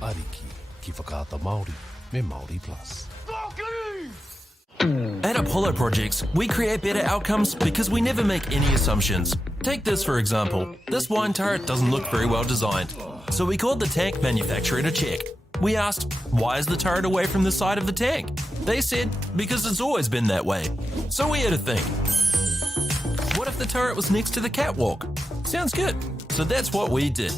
Ariki, ki whakaata Māori, me Māori Plus. At Apollo Projects, we create better outcomes because we never make any assumptions. Take this for example. This wine turret doesn't look very well designed. So we called the tank manufacturer to check. We asked, why is the turret away from the side of the tank? They said, because it's always been that way. So we had to think. What if the turret was next to the catwalk? Sounds good. So that's what we did.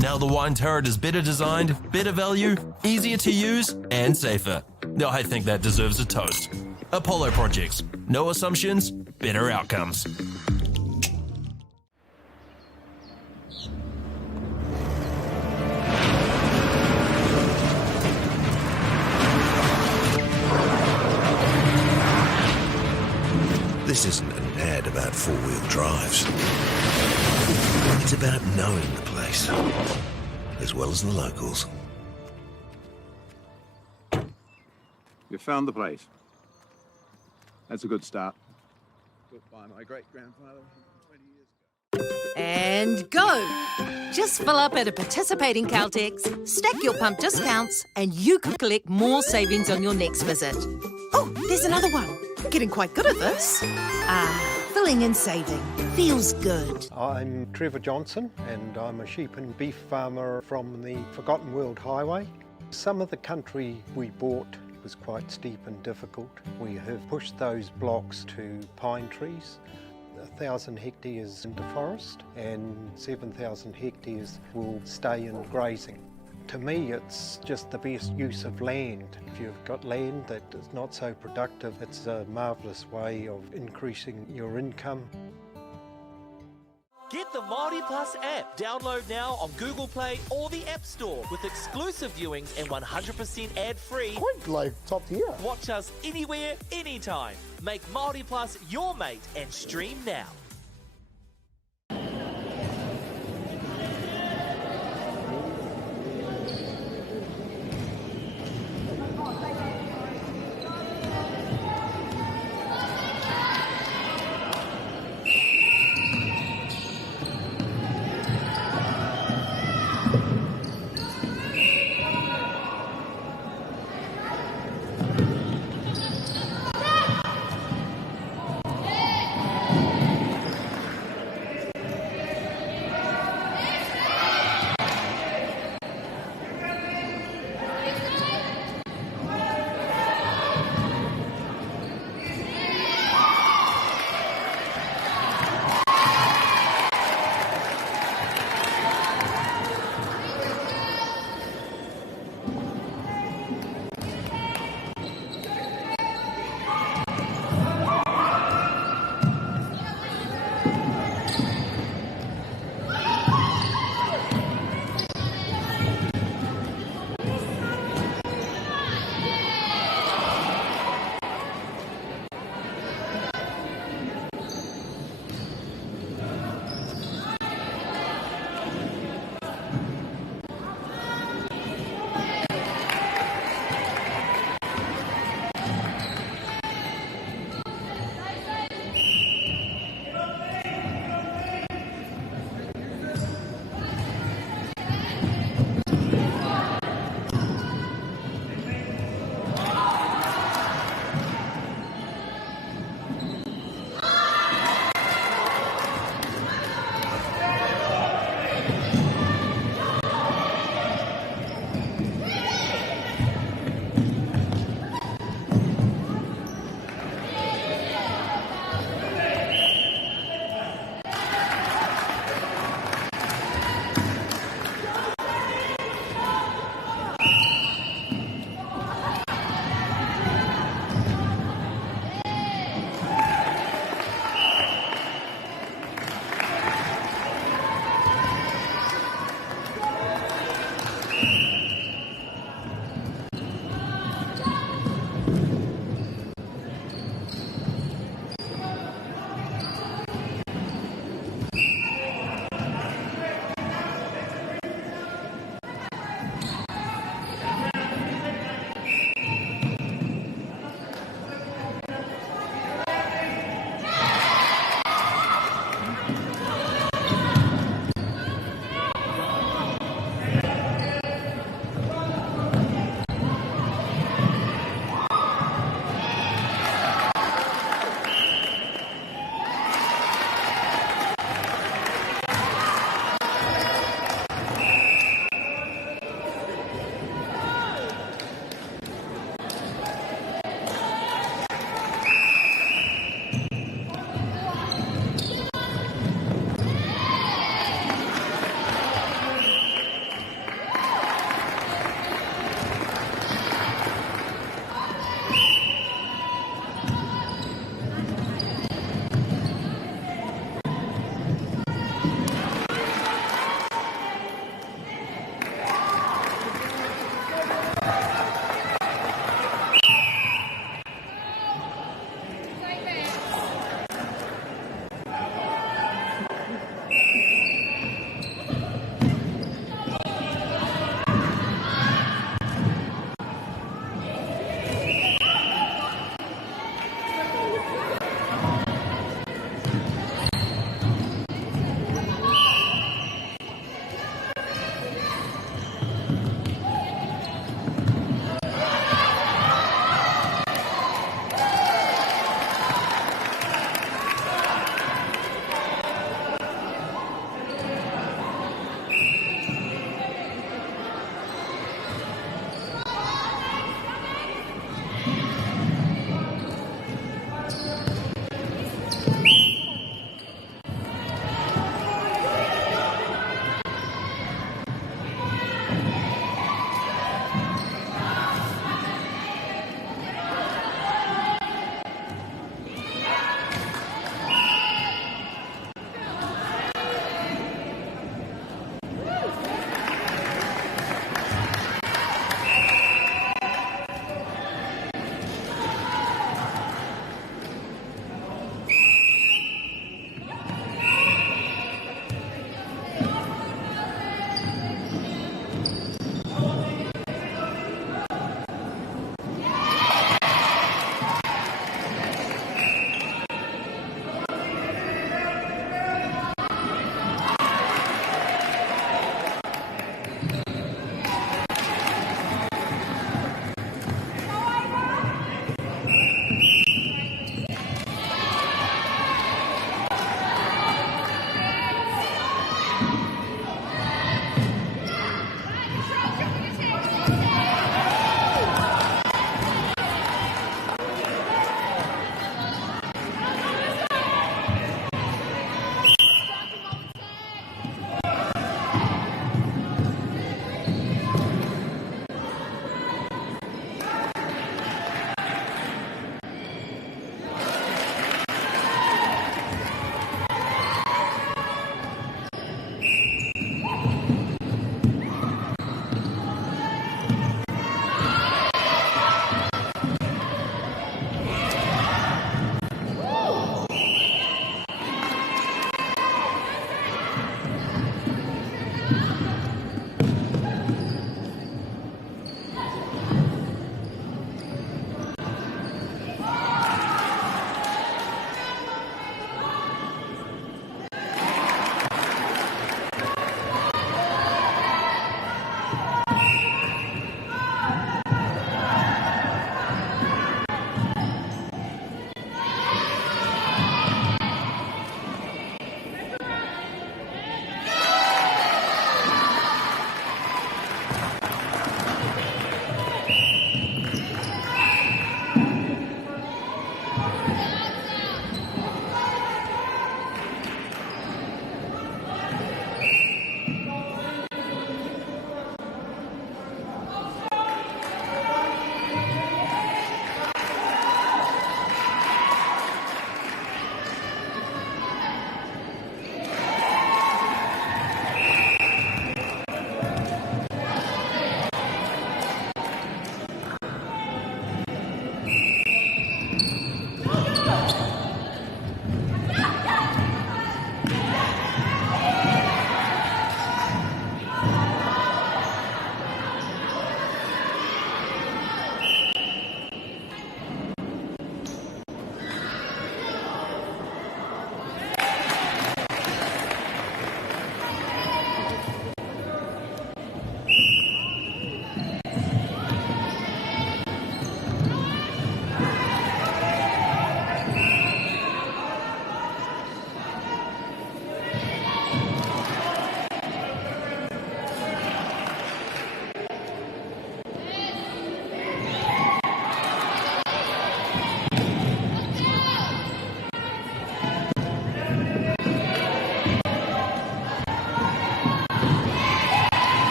Now the wine turret is better designed, better value, easier to use, and safer. I think that deserves a toast. Apollo Projects. No assumptions, better outcomes. This isn't an ad about four-wheel drives. It's about knowing the place, as well as the locals. You found the place. That's a good start. Built by my great-grandfather 20 years ago. And go! Just fill up at a participating Caltex, stack your pump discounts, and you could collect more savings on your next visit. Oh, there's another one. Getting quite good at this. Filling and saving. Feels good. I'm Trevor Johnson and I'm a sheep and beef farmer from the Forgotten World Highway. Some of the country we bought was quite steep and difficult. We have pushed those blocks to pine trees. 1,000 hectares into forest and 7,000 hectares will stay in grazing. To me, it's just the best use of land. If you've got land that is not so productive, it's a marvellous way of increasing your income. Get the Māori Plus app. Download now on Google Play or the App Store with exclusive viewings and 100% ad-free. Quite like top tier. Watch us anywhere, anytime. Make Māori Plus your mate and stream now.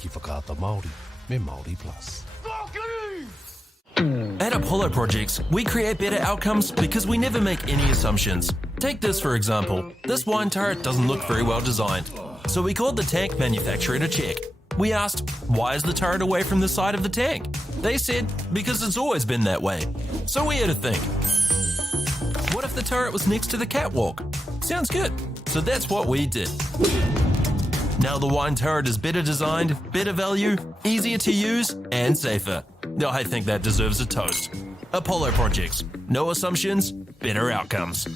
Ki whakaata Māori me Māori Plus. At Apollo Projects, we create better outcomes because we never make any assumptions. Take this for example. This wine turret doesn't look very well designed. So we called the tank manufacturer to check. We asked, why is the turret away from the side of the tank? They said, because it's always been that way. So we had to think. What if the turret was next to the catwalk? Sounds good. So that's what we did. Now the wine turret is better designed, better value, easier to use, and safer. I think that deserves a toast. Apollo Projects. No assumptions, better outcomes.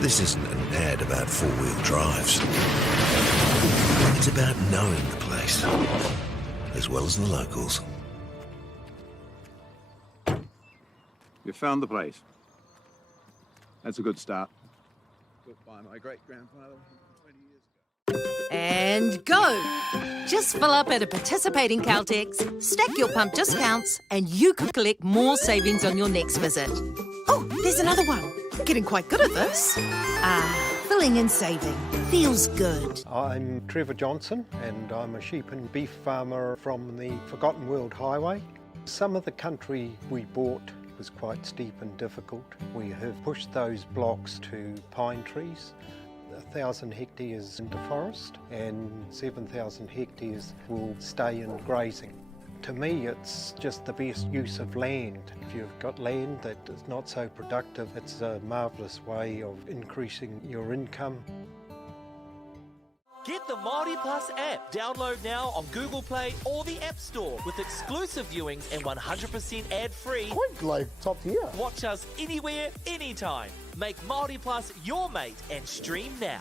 This isn't an ad about four-wheel drives. It's about knowing the place, as well as the locals. You found the place. That's a good start. Built by my great-grandfather 20 years ago. And go! Just fill up at a participating Caltex, stack your pump discounts, and you could collect more savings on your next visit. Oh, there's another one. Getting quite good at this. Filling and saving. Feels good. I'm Trevor Johnson and I'm a sheep and beef farmer from the Forgotten World Highway. Some of the country we bought was quite steep and difficult. We have pushed those blocks to pine trees, 1,000 hectares into forest and 7,000 hectares will stay in grazing. To me, it's just the best use of land. If you've got land that is not so productive, it's a marvellous way of increasing your income. Get the Māori Plus app. Download now on Google Play or the App Store with exclusive viewings and 100% ad-free. Quite like top tier. Watch us anywhere, anytime. Make Māori Plus your mate and stream now.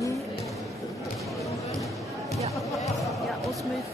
Yeah, all smooth.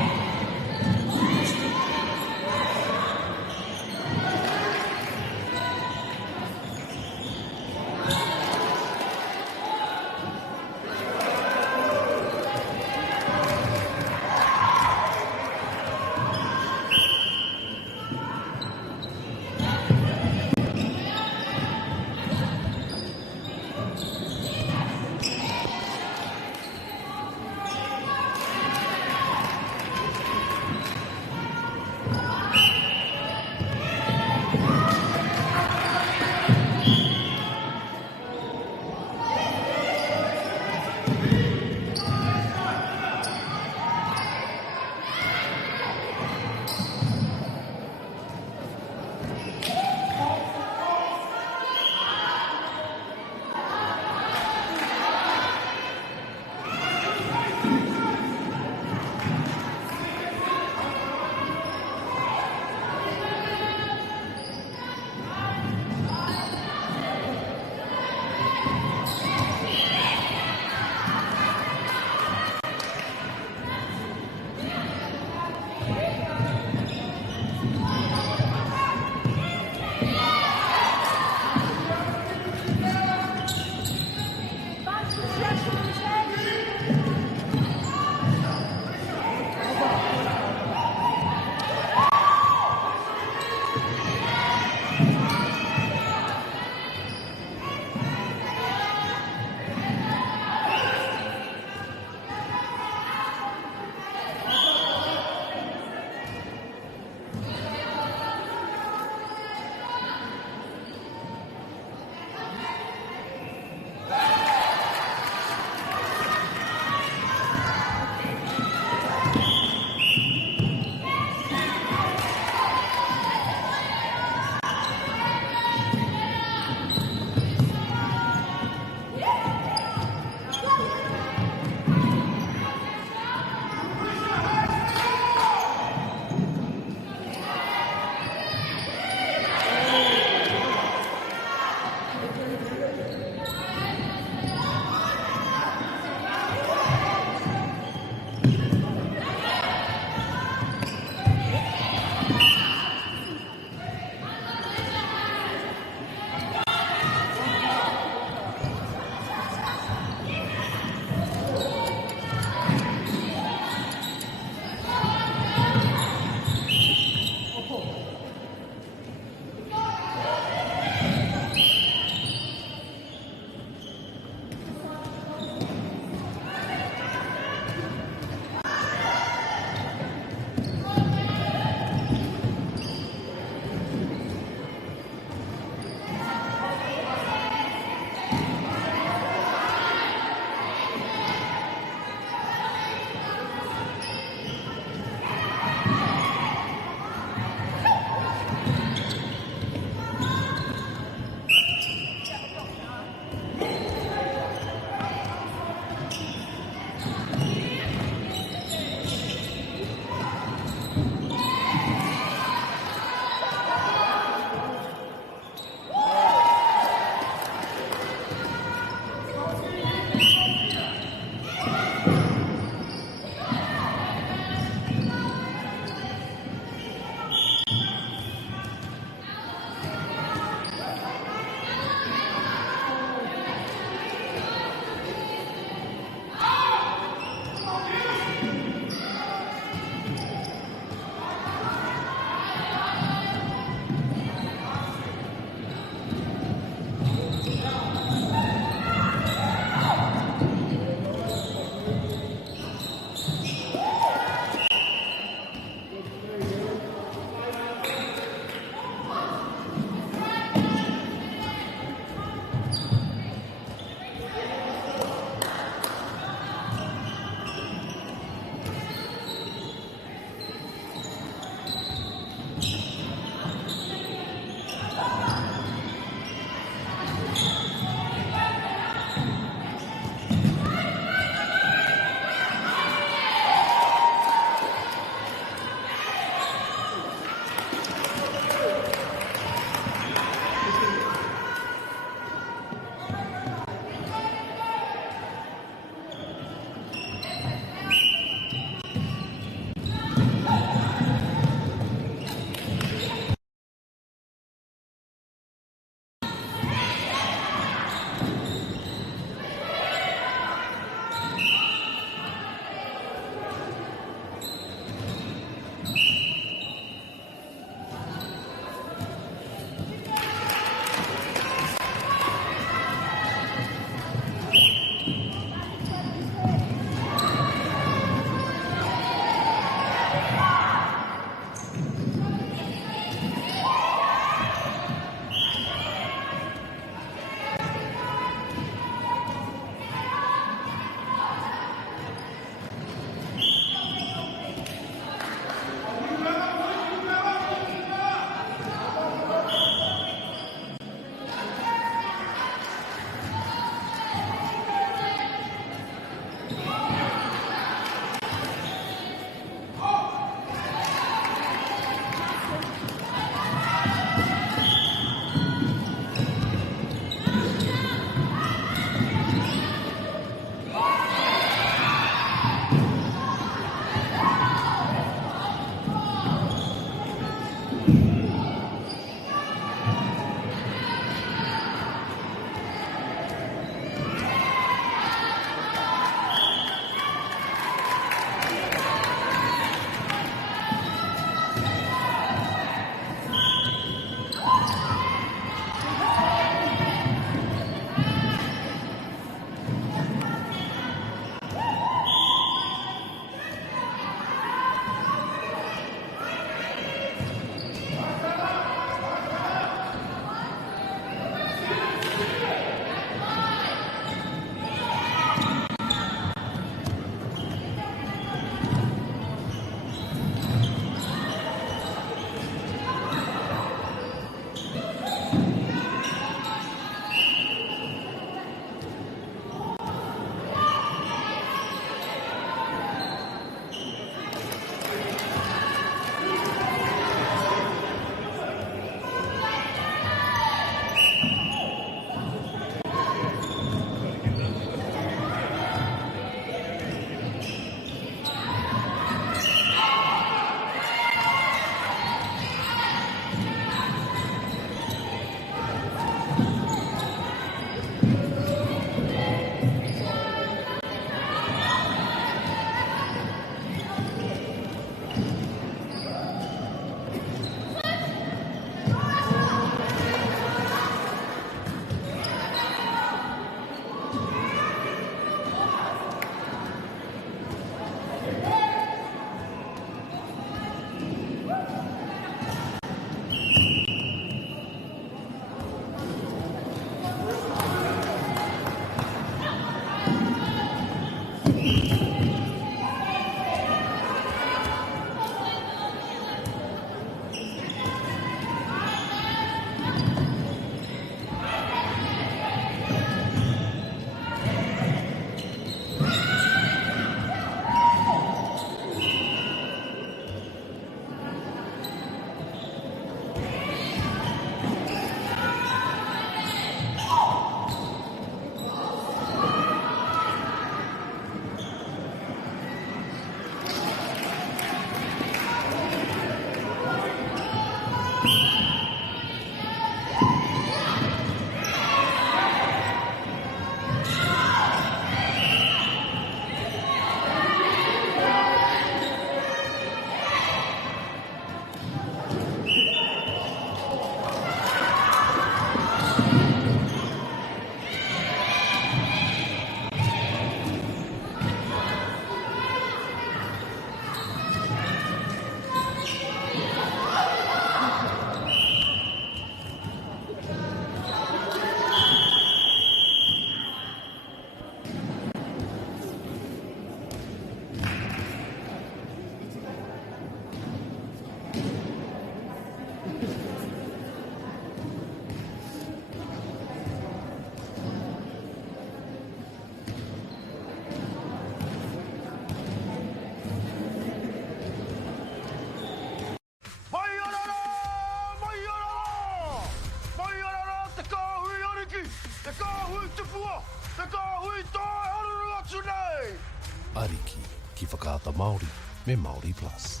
Ariki ki whakaata Māori me Māori Plus.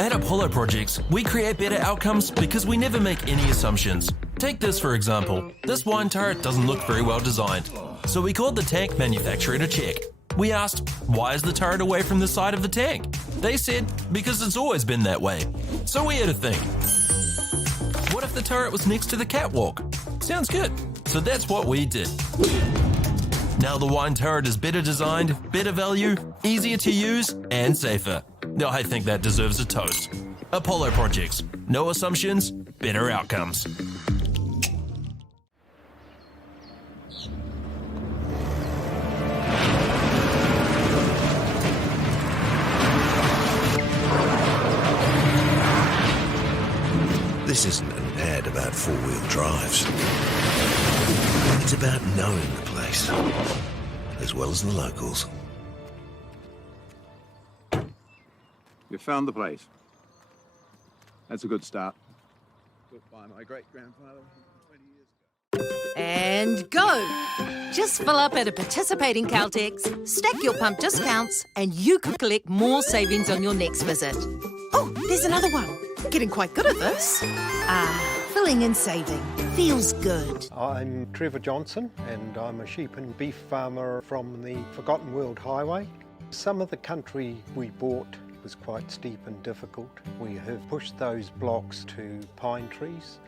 At Apollo Projects, we create better outcomes because we never make any assumptions. Take this for example. This wine turret doesn't look very well designed. So we called the tank manufacturer to check. We asked, why is the turret away from the side of the tank? They said, because it's always been that way. So we had to think. What if the turret was next to the catwalk? Sounds good. So that's what we did. Now the wine turret is better designed, better value, easier to use, and safer. I think that deserves a toast. Apollo Projects. No assumptions, better outcomes. This isn't an ad about four-wheel drives. It's about knowing the place, as well as the locals. You found the place. That's a good start. Built by my great-grandfather 20 years ago. And go! Just fill up at a participating Caltex, stack your pump discounts, and you could collect more savings on your next visit. Oh, there's another one. Getting quite good at this. Filling and saving. Feels good. I'm Trevor Johnson and I'm a sheep and beef farmer from the Forgotten World Highway. Some of the country we bought was quite steep and difficult. We have pushed those blocks to pine trees.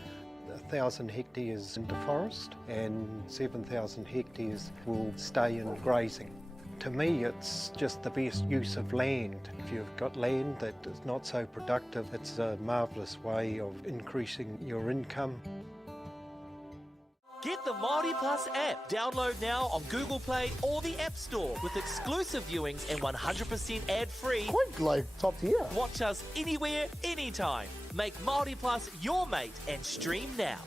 1,000 hectares into forest and 7,000 hectares will stay in grazing. To me, it's just the best use of land. If you've got land that is not so productive, it's a marvellous way of increasing your income. Get the Māori Plus app. Download now on Google Play or the App Store with exclusive viewings and 100% ad-free. Quite like top tier. Watch us anywhere, anytime. Make Māori Plus your mate and stream now.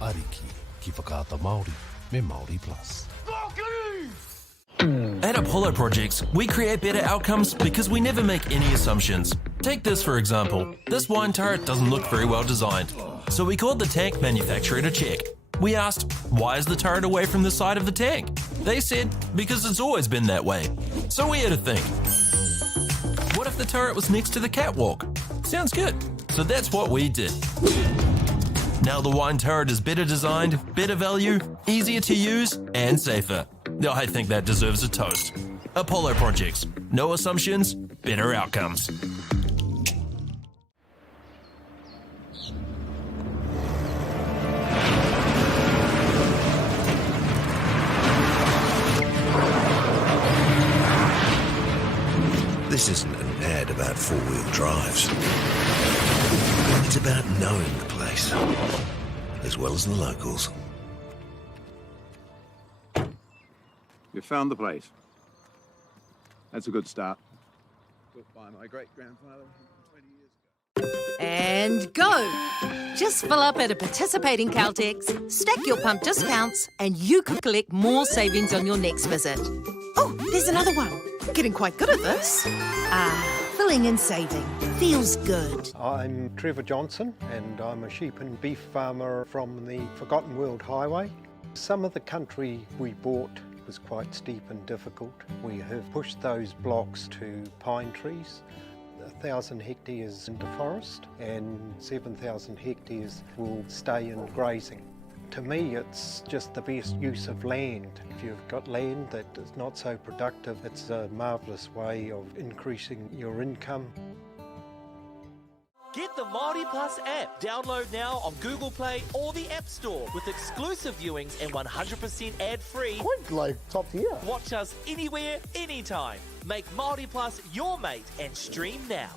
Ariki, ki whakaata Māori, me Māori Plus. At Apollo Projects, we create better outcomes because we never make any assumptions. Take this for example. This wine turret doesn't look very well designed. So we called the tank manufacturer to check. We asked, why is the turret away from the side of the tank? They said, because it's always been that way. So we had to think. What if the turret was next to the catwalk? Sounds good. So that's what we did. Now the wine turret is better designed, better value, easier to use, and safer. I think that deserves a toast. Apollo Projects. No assumptions, better outcomes. This isn't an ad about four-wheel drives. It's about knowing the place, as well as the locals. You found the place. That's a good start. Built by my great-grandfather 20 years ago. And go! Just fill up at a participating Caltex, stack your pump discounts, and you could collect more savings on your next visit. Oh, there's another one. Getting quite good at this. Filling and saving. Feels good. I'm Trevor Johnson and I'm a sheep and beef farmer from the Forgotten World Highway. Some of the country we bought was quite steep and difficult. We have pushed those blocks to pine trees. 1,000 hectares into forest and 7,000 hectares will stay in grazing. To me, it's just the best use of land. If you've got land that is not so productive, it's a marvellous way of increasing your income. Get the Māori Plus app. Download now on Google Play or the App Store with exclusive viewings and 100% ad-free. Quite like top tier. Watch us anywhere, anytime. Make Māori Plus your mate and stream now.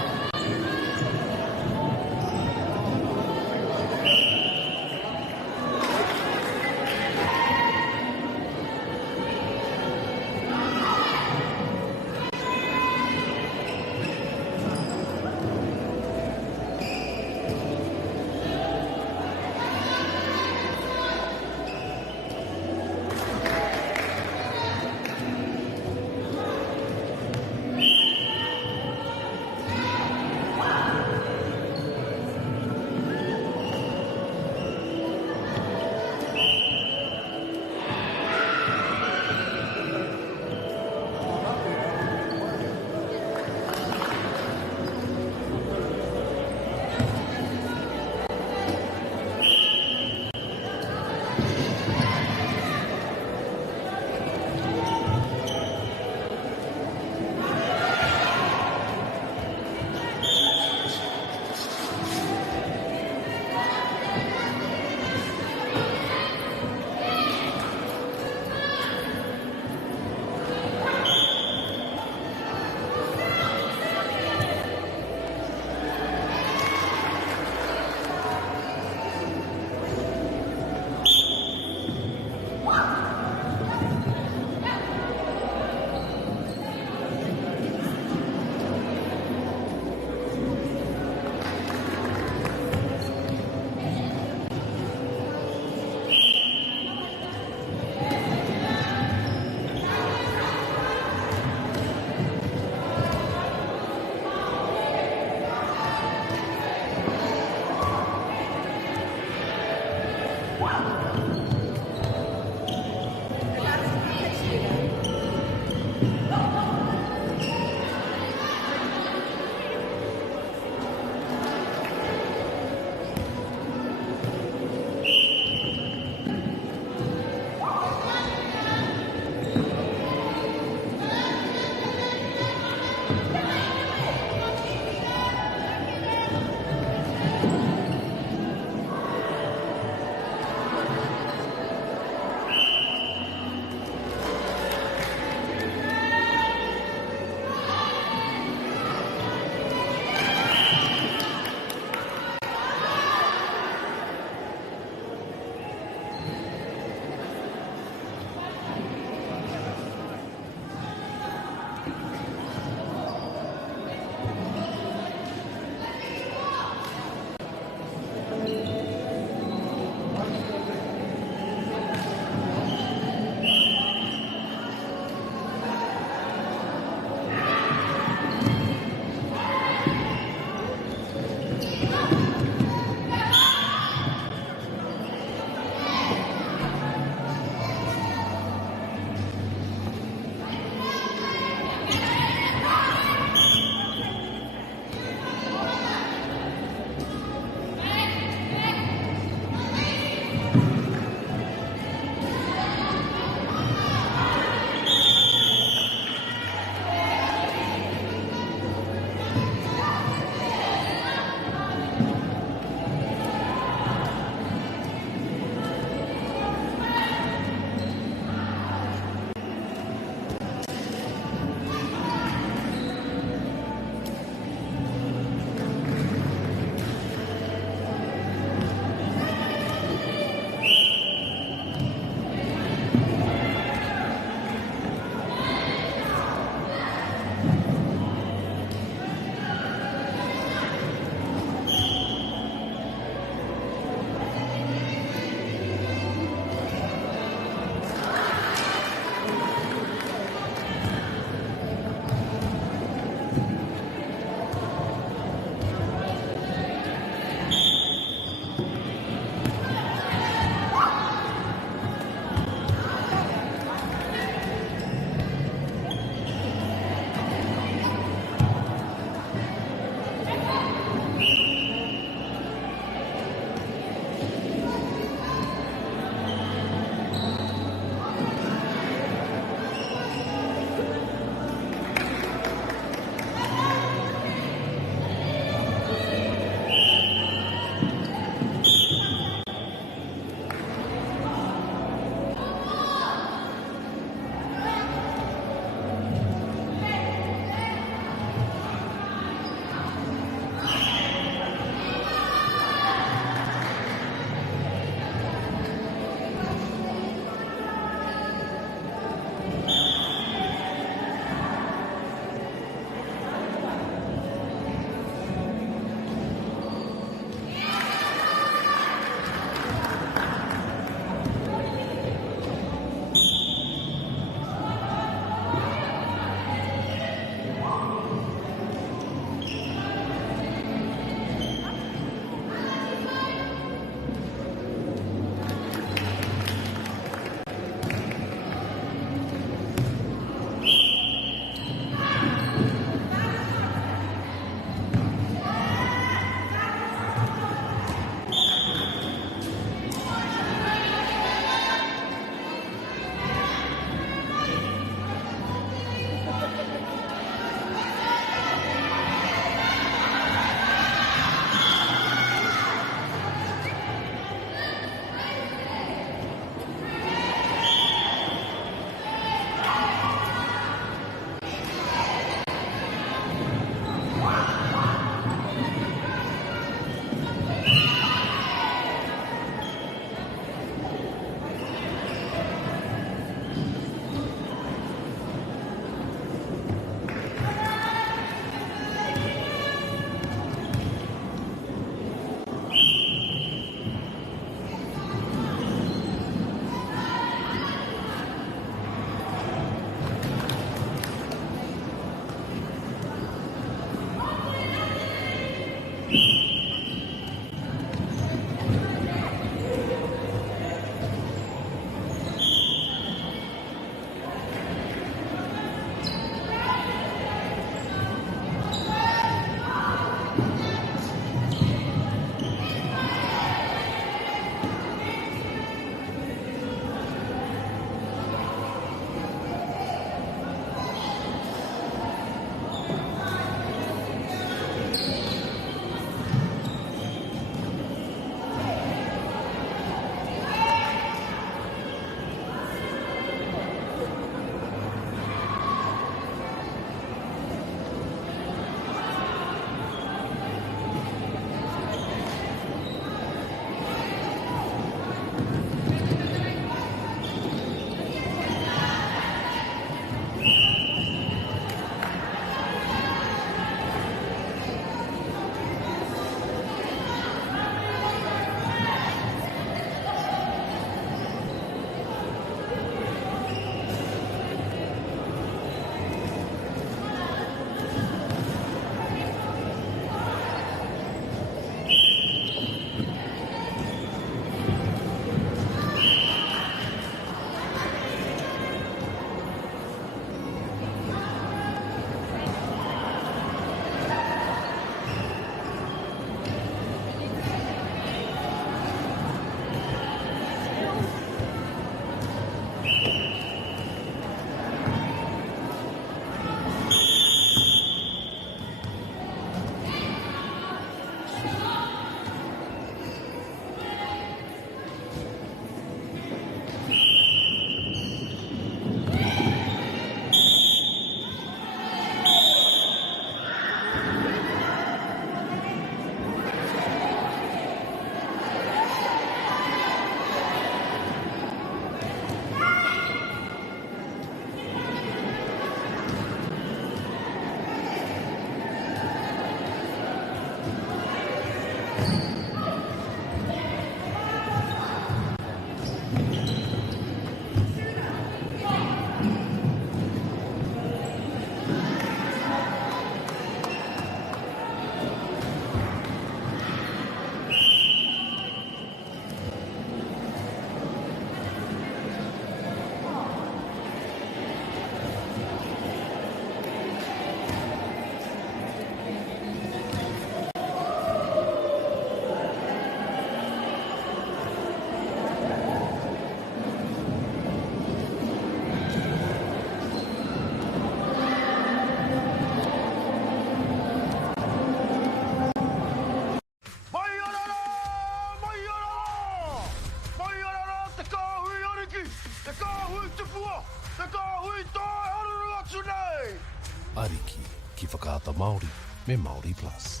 Ariki, ki whakaata Māori, me Māori Plus.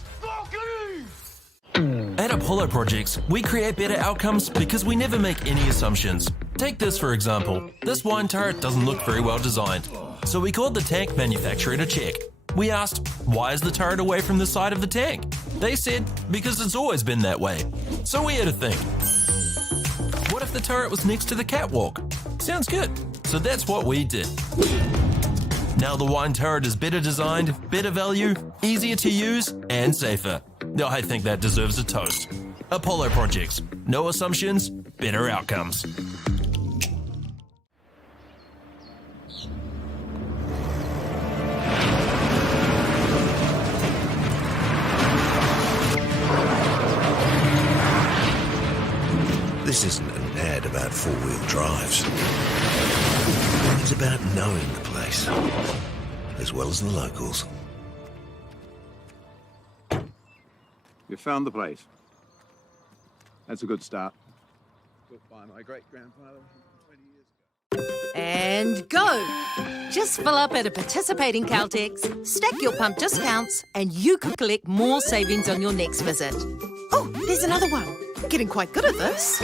At Apollo Projects, we create better outcomes because we never make any assumptions. Take this for example. This wine turret doesn't look very well designed. So we called the tank manufacturer to check. We asked, why is the turret away from the side of the tank? They said, because it's always been that way. So we had to think. What if the turret was next to the catwalk? Sounds good. So that's what we did. Now the wine turret is better designed, better value, easier to use, and safer. I think that deserves a toast. Apollo Projects. No assumptions, better outcomes. This isn't an ad about four-wheel drives. It's about knowing the place, as well as the locals. You found the place. That's a good start. Built by my great-grandfather 20 years ago. And go! Just fill up at a participating Caltex, stack your pump discounts, and you could collect more savings on your next visit. Oh, there's another one. Getting quite good at this.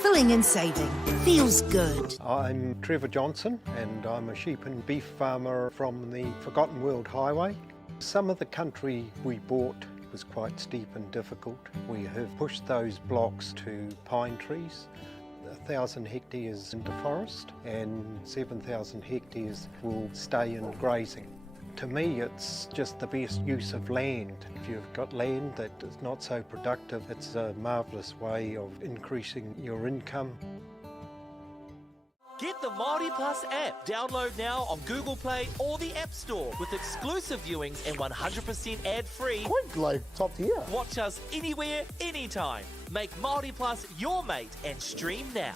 Filling and saving. Feels good. I'm Trevor Johnson and I'm a sheep and beef farmer from the Forgotten World Highway. Some of the country we bought was quite steep and difficult. We have pushed those blocks to pine trees. 1,000 hectares into forest and 7,000 hectares will stay in grazing. To me, it's just the best use of land. If you've got land that is not so productive, it's a marvellous way of increasing your income. Get the Māori Plus app. Download now on Google Play or the App Store with exclusive viewings and 100% ad-free. Quite like top tier. Watch us anywhere, anytime. Make Māori Plus your mate and stream now.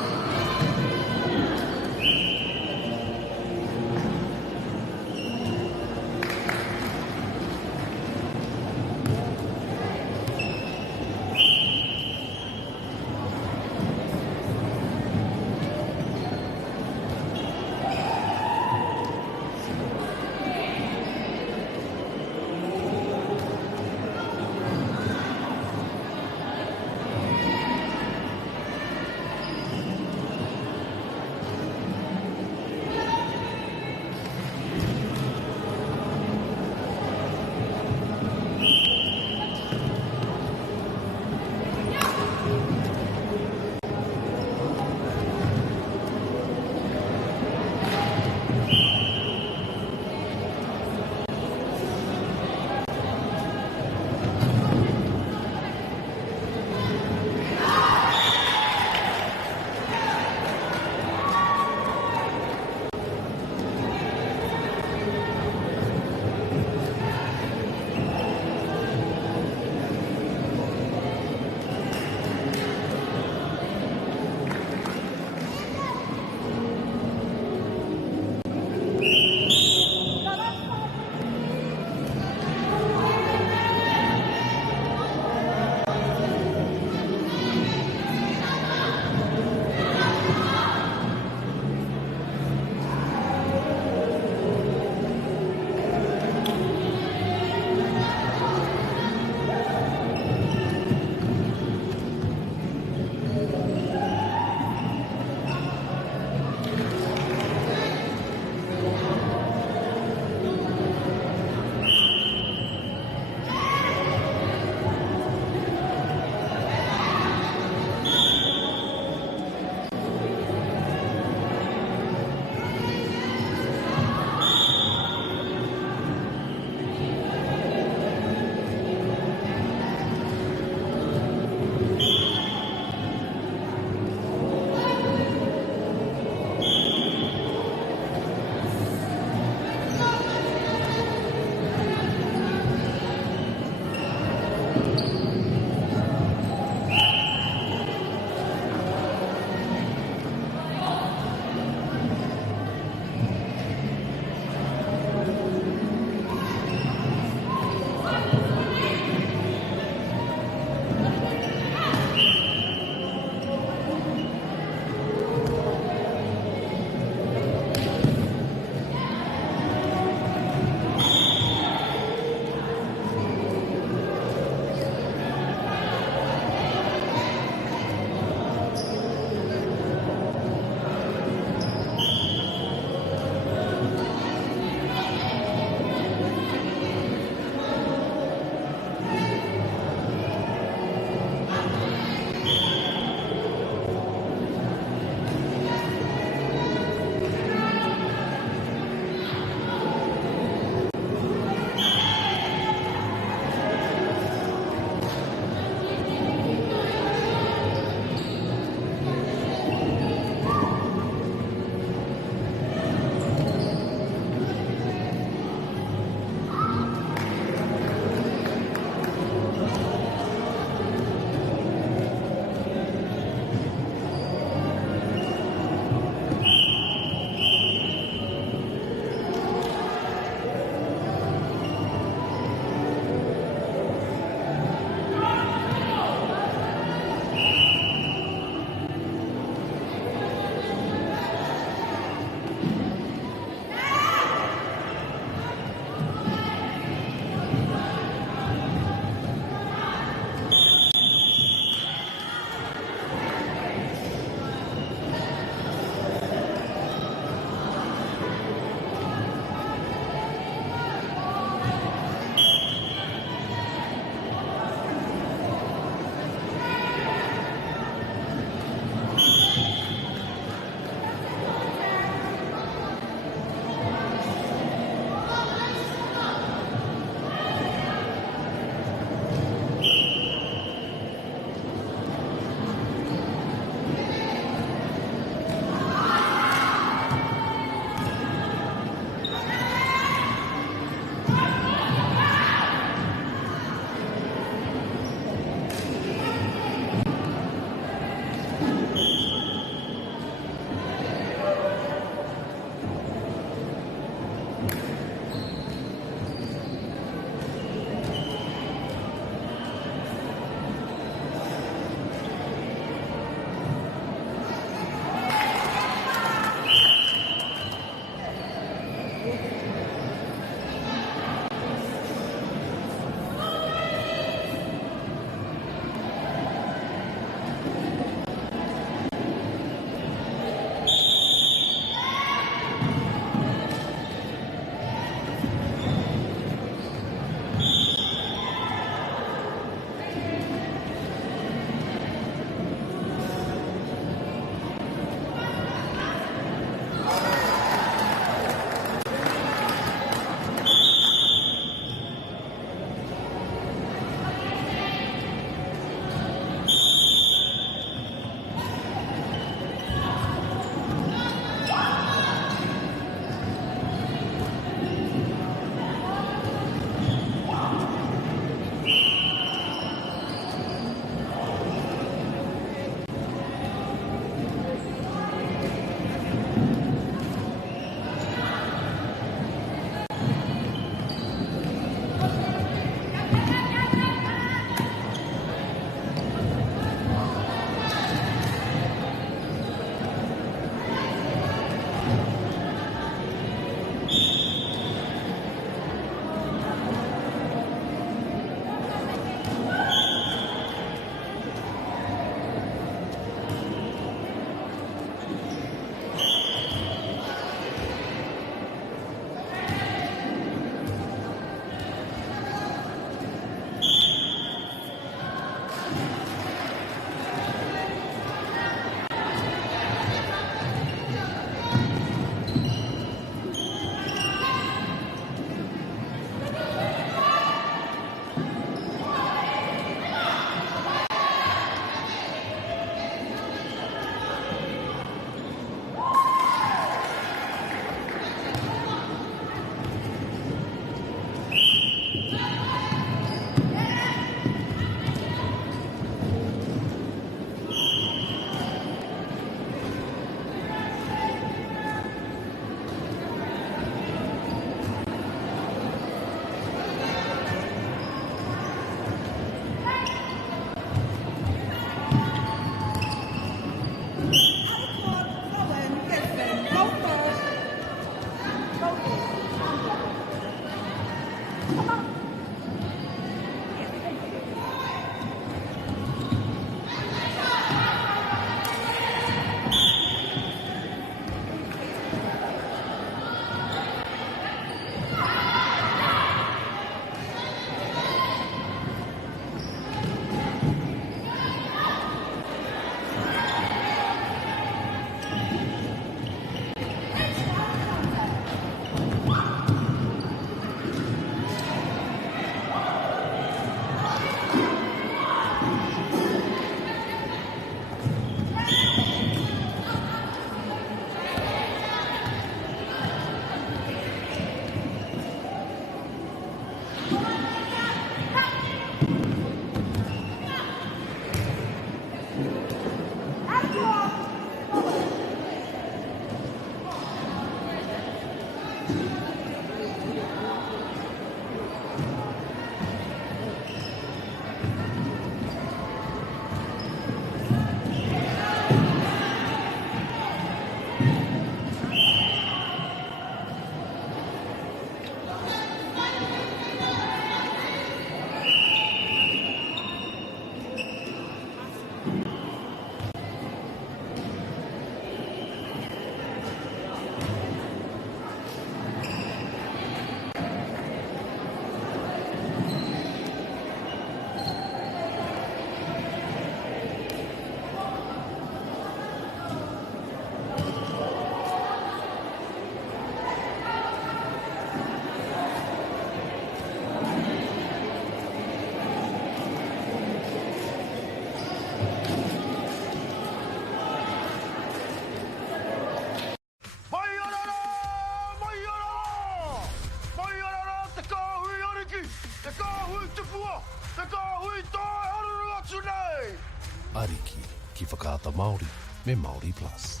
Ariki, ki whakaata Māori, me Māori Plus.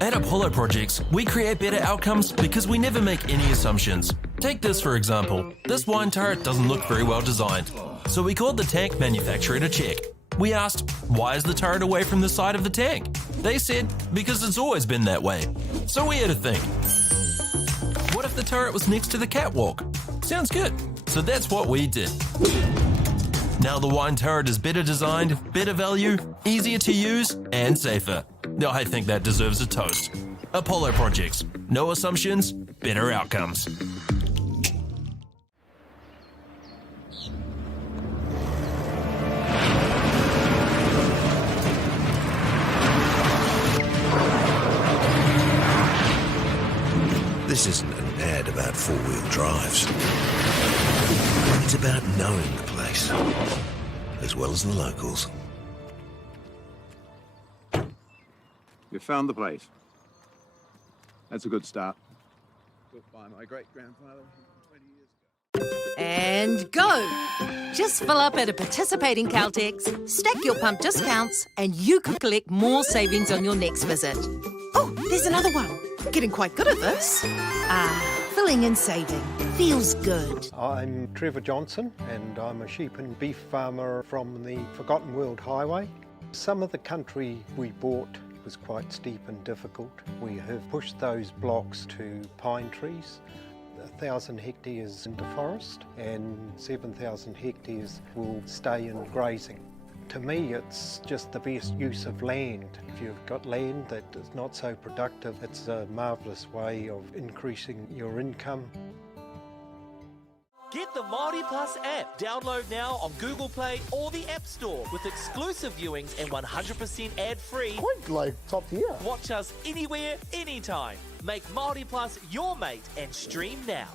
At Apollo Projects, we create better outcomes because we never make any assumptions. Take this for example. This wine turret doesn't look very well designed. So we called the tank manufacturer to check. We asked, why is the turret away from the side of the tank? They said, because it's always been that way. So we had to think. What if the turret was next to the catwalk? Sounds good. So that's what we did. Now the wine turret is better designed, better value, easier to use, and safer. I think that deserves a toast. Apollo Projects. No assumptions, better outcomes. This isn't an ad about four-wheel drives. It's about knowing the place, as well as the locals. You found the place. That's a good start. Built by my great-grandfather 20 years ago. And go! Just fill up at a participating Caltex, stack your pump discounts, and you could collect more savings on your next visit. Oh, there's another one. Getting quite good at this. Filling and saving. Feels good. I'm Trevor Johnson and I'm a sheep and beef farmer from the Forgotten World Highway. Some of the country we bought was quite steep and difficult. We have pushed those blocks to pine trees. 1,000 hectares into forest and 7,000 hectares will stay in grazing. To me, it's just the best use of land. If you've got land that is not so productive, it's a marvellous way of increasing your income. Get the Māori Plus app. Download now on Google Play or the App Store with exclusive viewings and 100% ad-free. Quite like top tier. Watch us anywhere, anytime. Make Māori Plus your mate and stream now.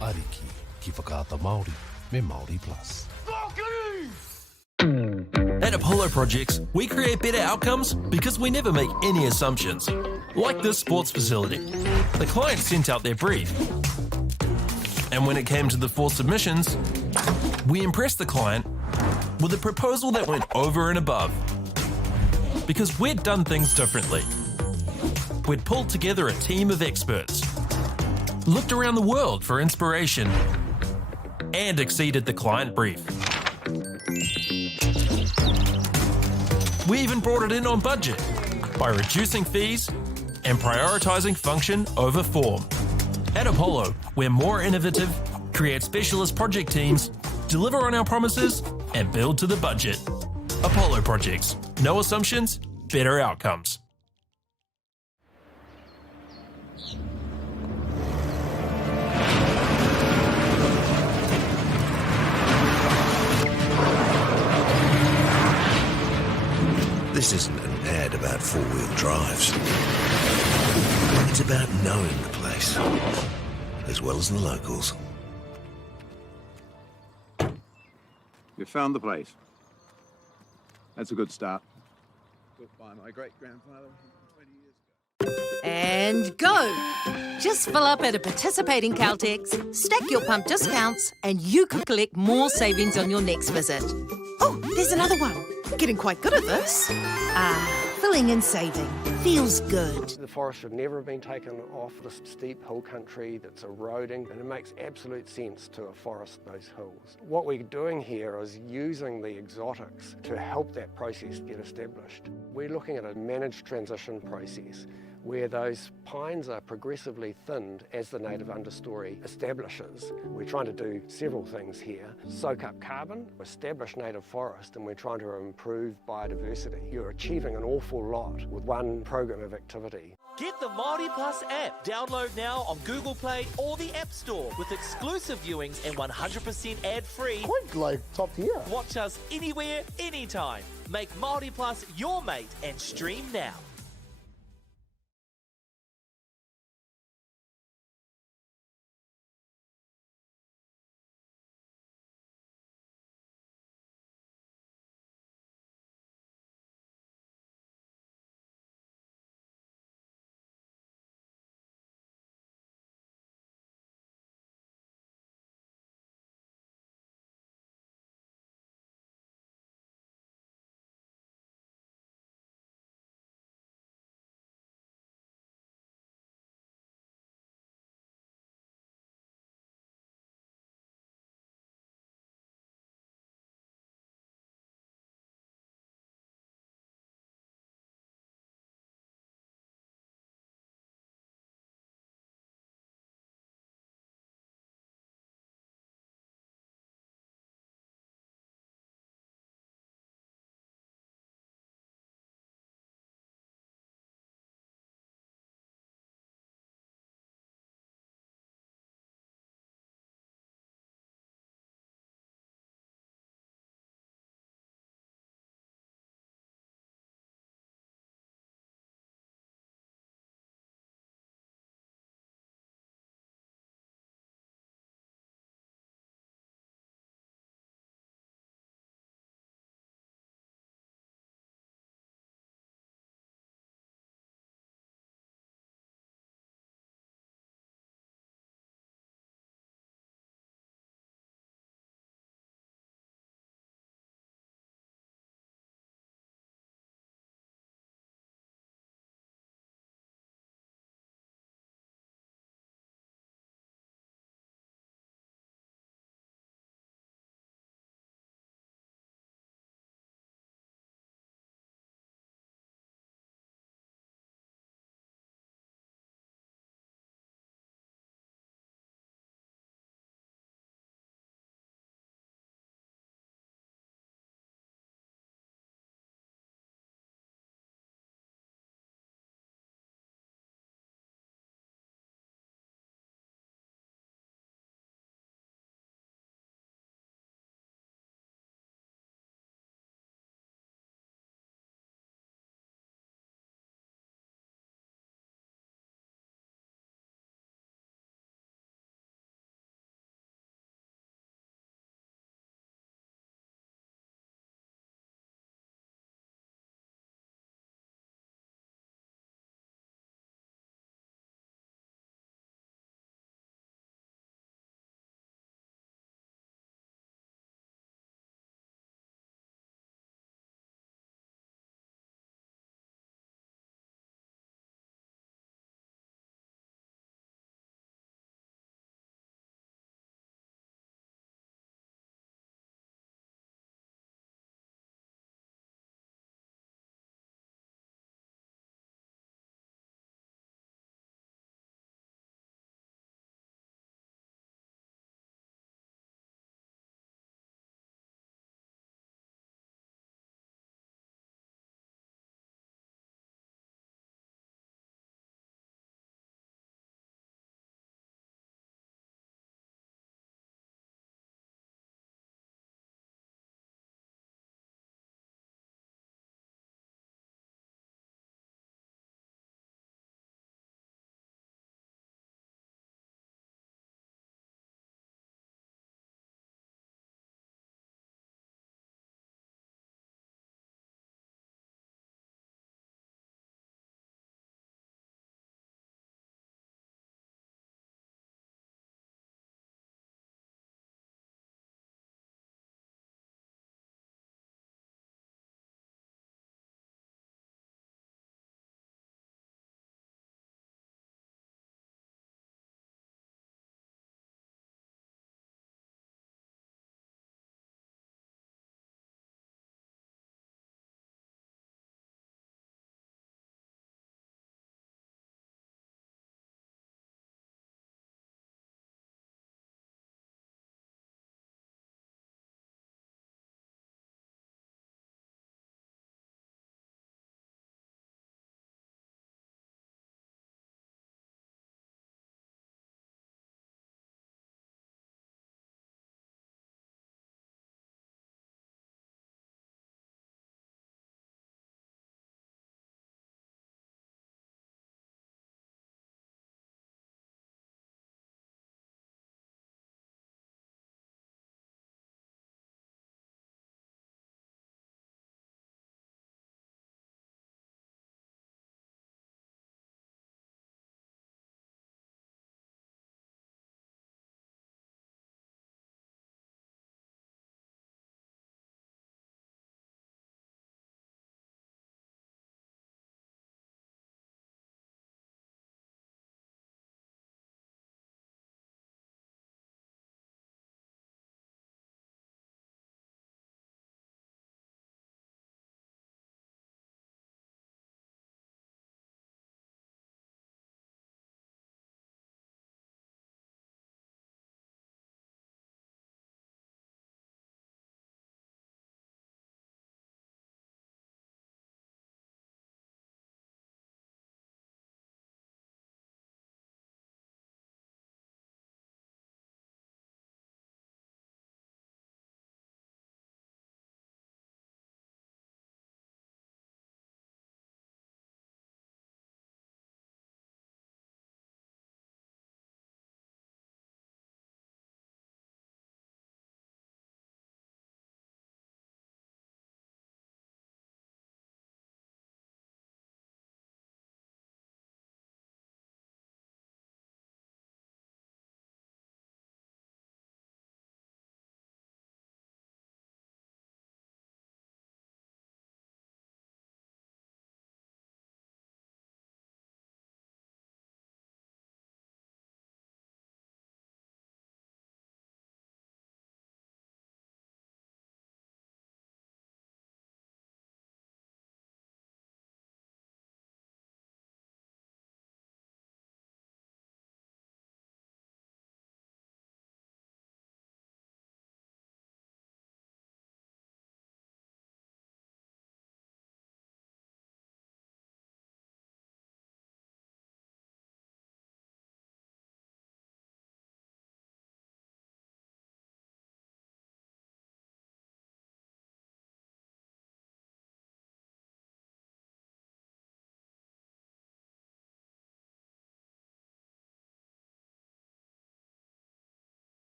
Ariki, ki whakaata Māori, me Māori Plus. At Apollo Projects, we create better outcomes because we never make any assumptions. Like this sports facility. The client sent out their brief. And when it came to the 4 submissions, we impressed the client with a proposal that went over and above. Because we'd done things differently. We'd pulled together a team of experts, looked around the world for inspiration, and exceeded the client brief. We even brought it in on budget by reducing fees and prioritising function over form. At Apollo, we're more innovative, create specialist project teams, deliver on our promises, and build to the budget. Apollo Projects. No assumptions, better outcomes. This isn't an ad about four-wheel drives. It's about knowing the place, as well as the locals. You found the place. That's a good start. Built by my great-grandfather 20 years ago. And go! Just fill up at a participating Caltex, stack your pump discounts, and you could collect more savings on your next visit. Oh, there's another one. Getting quite good at this. Filling and saving. Feels good. The forest should never have been taken off this steep hill country that's eroding, and it makes absolute sense to afforest those hills. What we're doing here is using the exotics to help that process get established. We're looking at a managed transition process where those pines are progressively thinned as the native understory establishes. We're trying to do several things here. Soak up carbon, establish native forest, and we're trying to improve biodiversity. You're achieving an awful lot with one program of activity. Get the Māori Plus app. Download now on Google Play or the App Store with exclusive viewings and 100% ad-free. Quite like top tier. Watch us anywhere, anytime. Make Māori Plus your mate and stream now.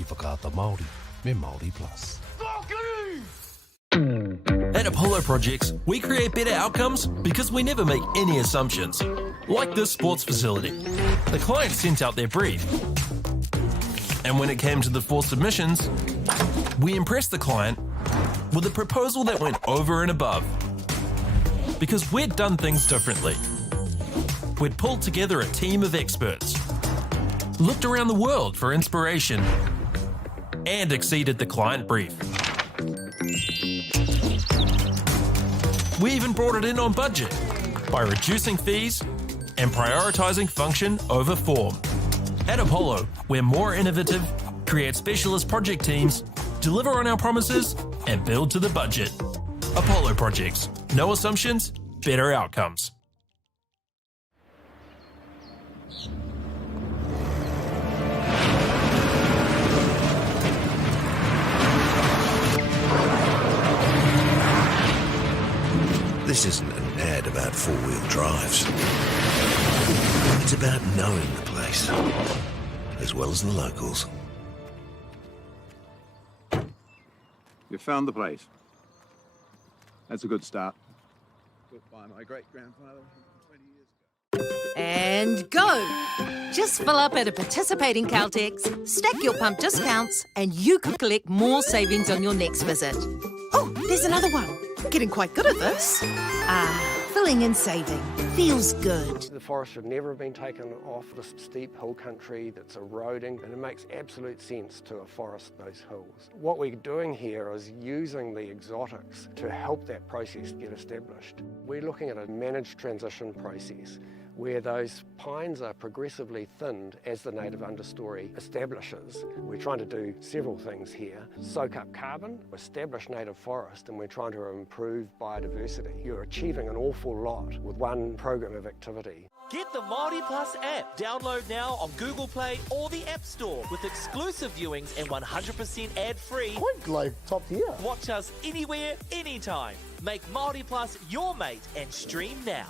ki whakaata Māori me Māori Plus. At Apollo Projects, we create better outcomes because we never make any assumptions. Like this sports facility. The client sent out their brief. And when it came to the 4 submissions, we impressed the client with a proposal that went over and above. Because we'd done things differently. We'd pulled together a team of experts, looked around the world for inspiration, and exceeded the client brief. We even brought it in on budget by reducing fees and prioritising function over form. At Apollo, we're more innovative, create specialist project teams, deliver on our promises, and build to the budget. Apollo Projects. No assumptions, better outcomes. This isn't an ad about four-wheel drives. It's about knowing the place, as well as the locals. You found the place. That's a good start. Built by my great-grandfather 20 years ago. And go! Just fill up at a participating Caltex, stack your pump discounts, and you could collect more savings on your next visit. Oh, there's another one. Getting quite good at this. Filling and saving. Feels good. The forest should never have been taken off this steep hill country that's eroding, and it makes absolute sense to afforest those hills. What we're doing here is using the exotics to help that process get established. We're looking at a managed transition process where those pines are progressively thinned as the native understory establishes. We're trying to do several things here. Soak up carbon, establish native forest, and we're trying to improve biodiversity. You're achieving an awful lot with one program of activity. Get the Māori Plus app. Download now on Google Play or the App Store with exclusive viewings and 100% ad-free. Quite like top tier. Watch us anywhere, anytime. Make Māori Plus your mate and stream now.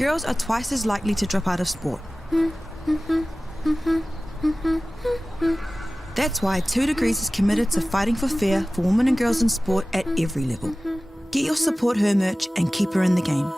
girls are twice as likely to drop out of sport. That's why 2 Degrees is committed to fighting for fair for women and girls in sport at every level. Get your Support Her merch and keep her in the game.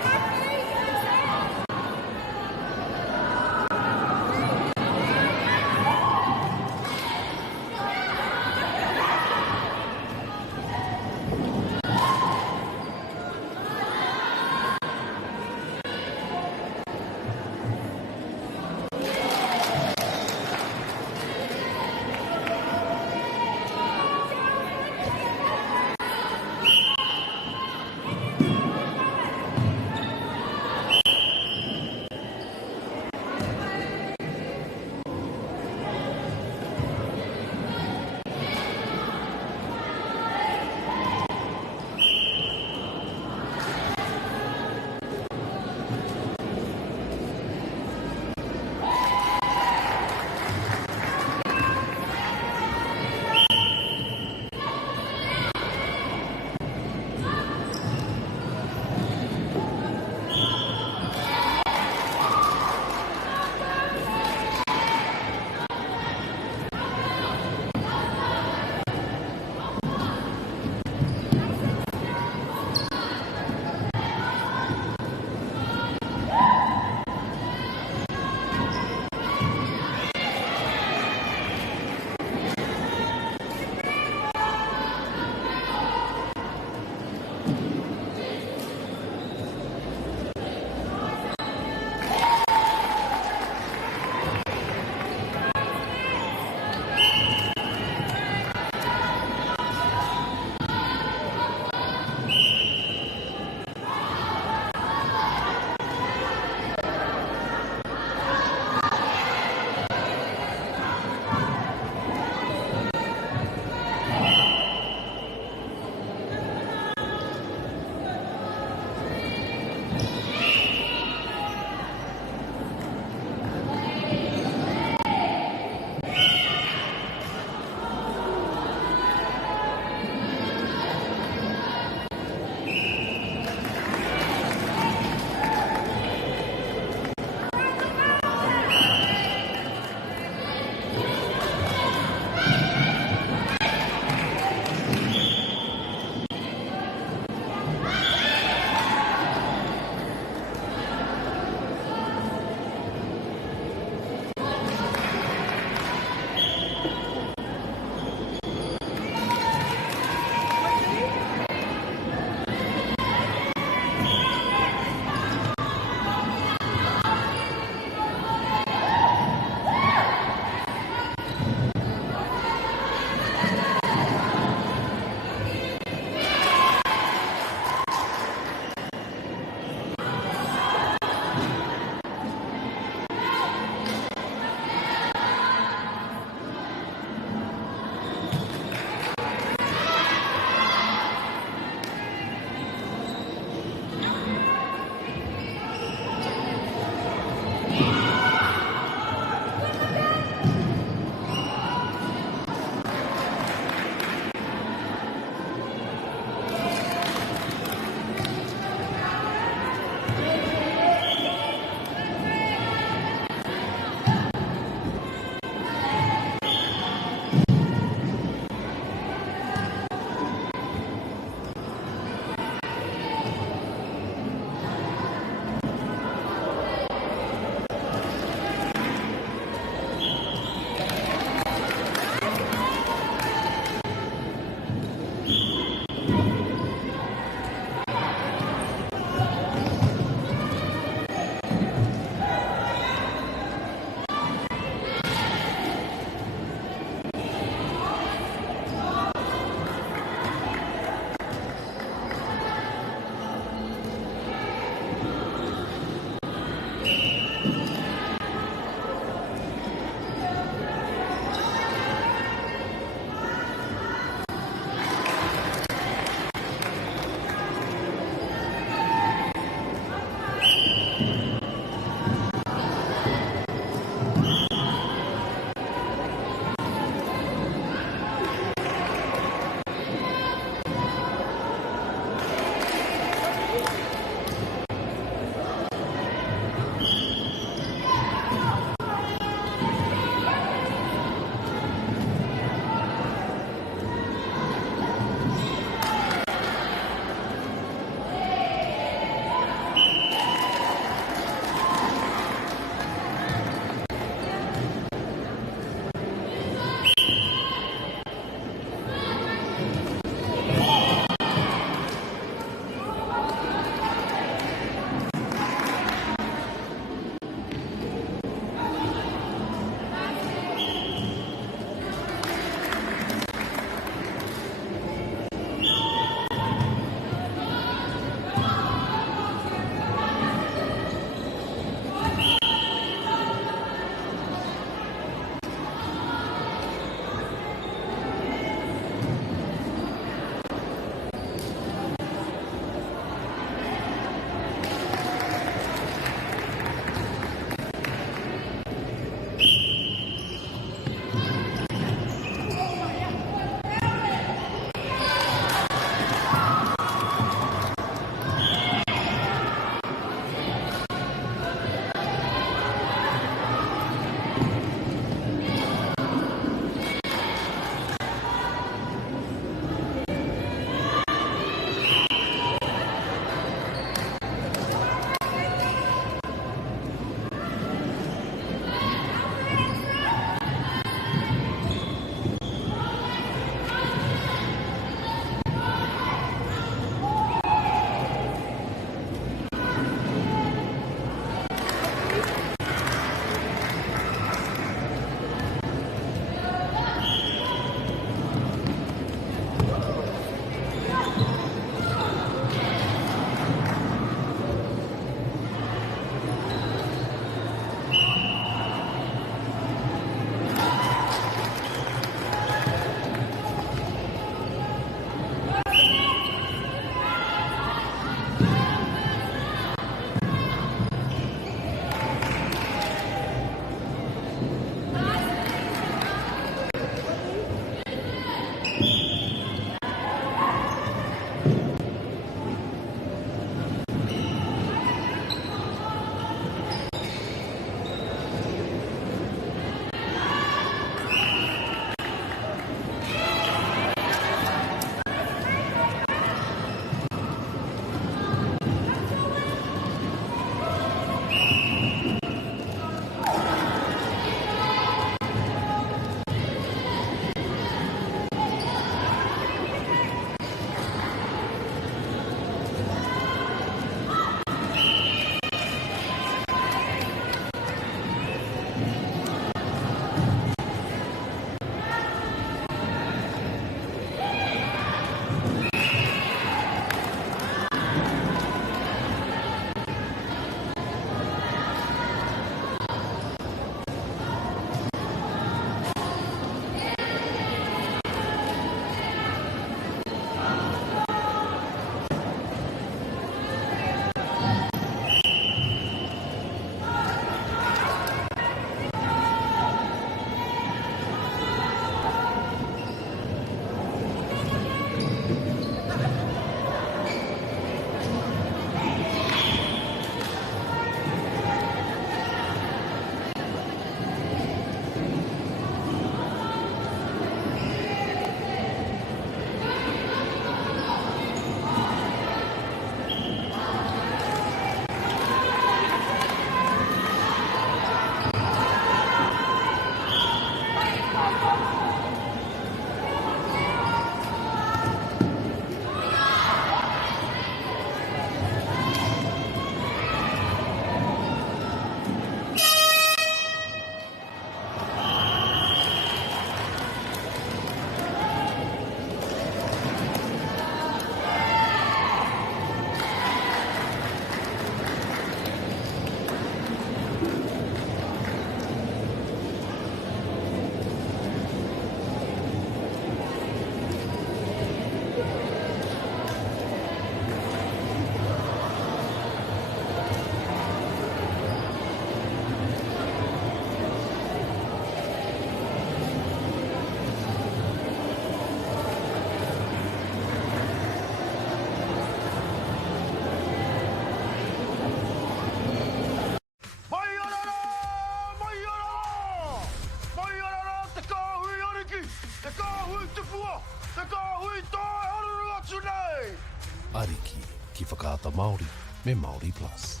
whakaata Māori me Māori Plus.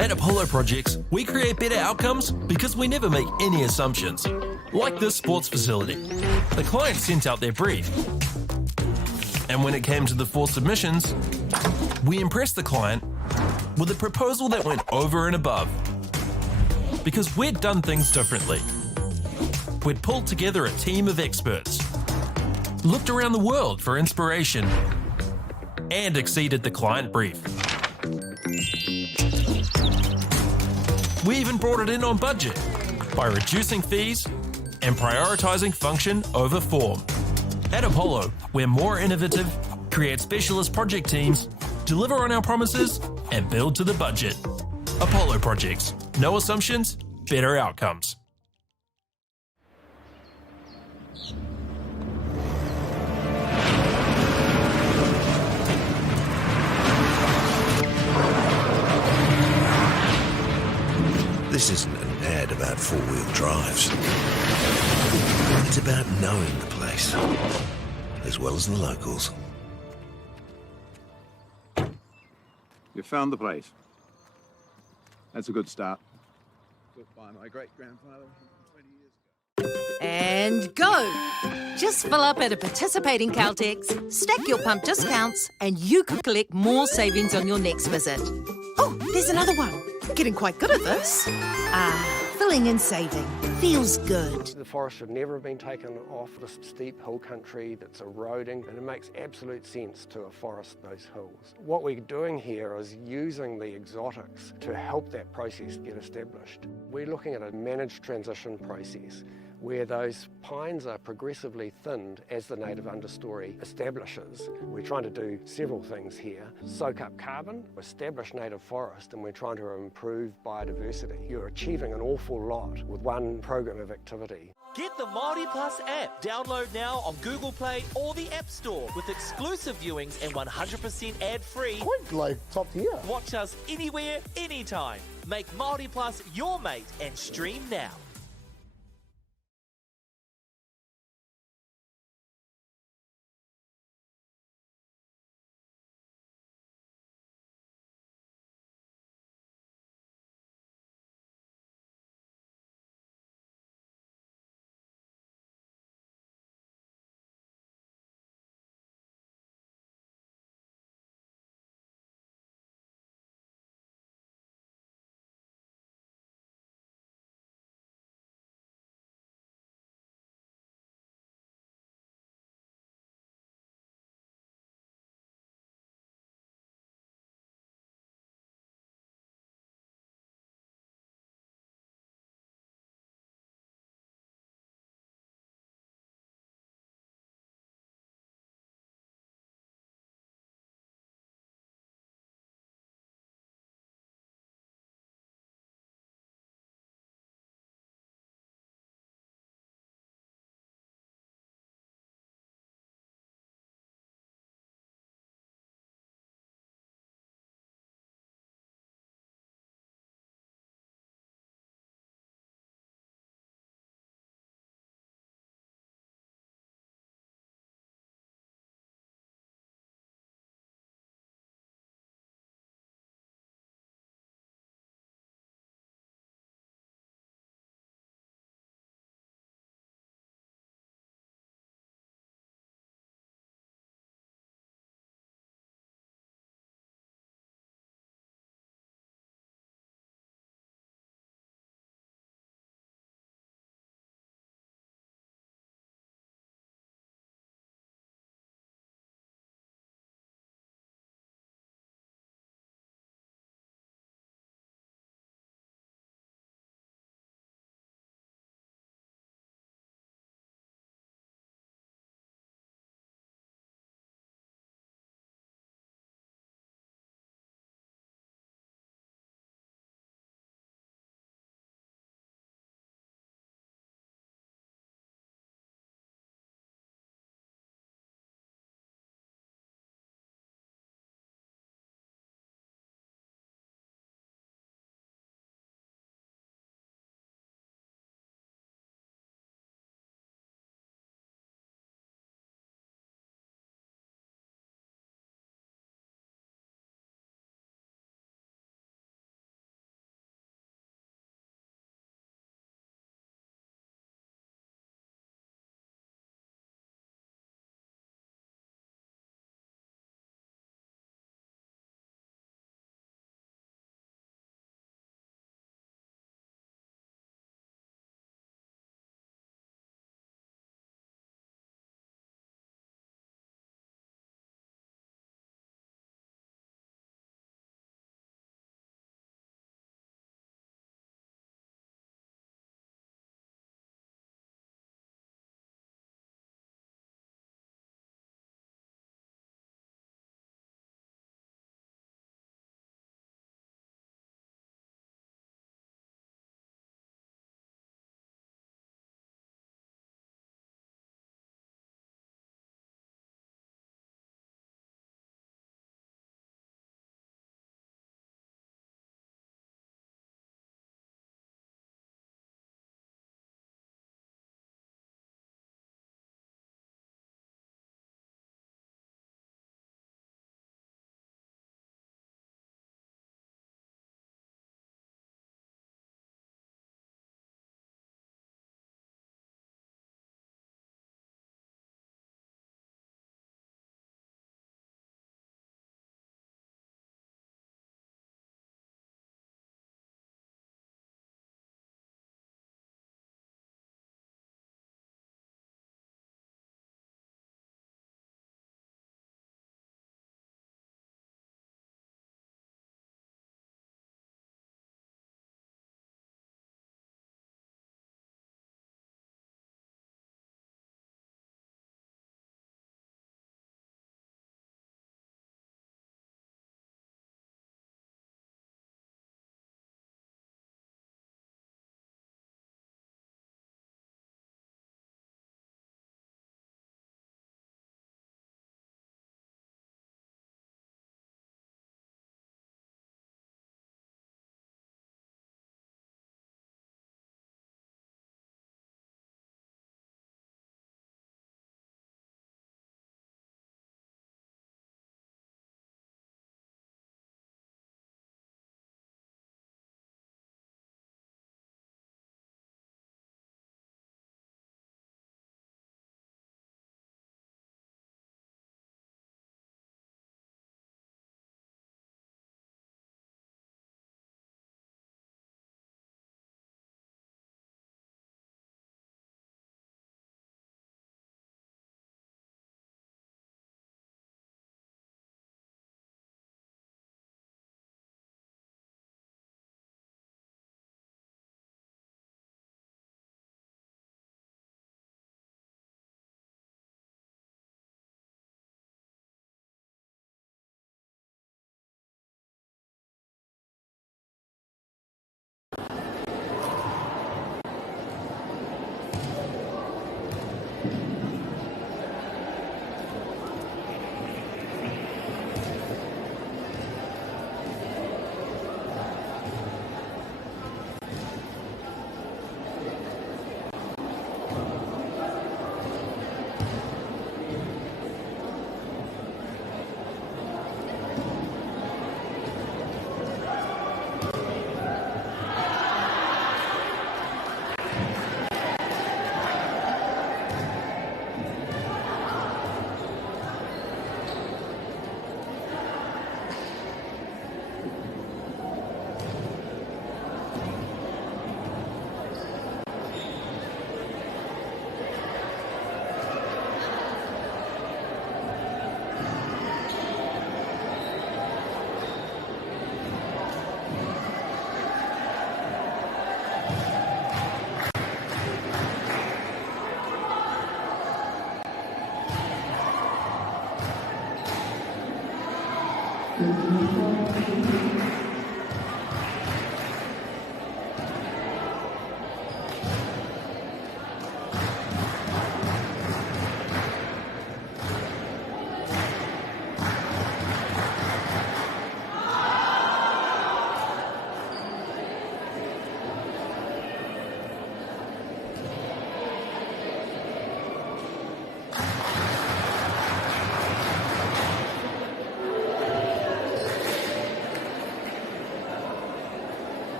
At Apollo Projects, we create better outcomes because we never make any assumptions. Like this sports facility. The client sent out their brief. And when it came to the 4 submissions, we impressed the client with a proposal that went over and above. Because we'd done things differently. We'd pulled together a team of experts, looked around the world for inspiration, and exceeded the client brief. We even brought it in on budget by reducing fees and prioritising function over form. At Apollo, we're more innovative, create specialist project teams, deliver on our promises, and build to the budget. Apollo Projects. No assumptions, better outcomes. This isn't an ad about four-wheel drives. It's about knowing the place, as well as the locals. You found the place. That's a good start. Built by my great-grandfather 20 years ago. And go! Just fill up at a participating Caltex, stack your pump discounts, and you could collect more savings on your next visit. Oh, there's another one. Getting quite good at this. Filling and saving. Feels good. The forest should never have been taken off this steep hill country that's eroding, and it makes absolute sense to afforest those hills. What we're doing here is using the exotics to help that process get established. We're looking at a managed transition process where those pines are progressively thinned as the native understory establishes. We're trying to do several things here. Soak up carbon, establish native forest, and we're trying to improve biodiversity. You're achieving an awful lot with one program of activity. Get the Māori Plus app. Download now on Google Play or the App Store with exclusive viewings and 100% ad-free. Quite like top tier. Watch us anywhere, anytime. Make Māori Plus your mate and stream now.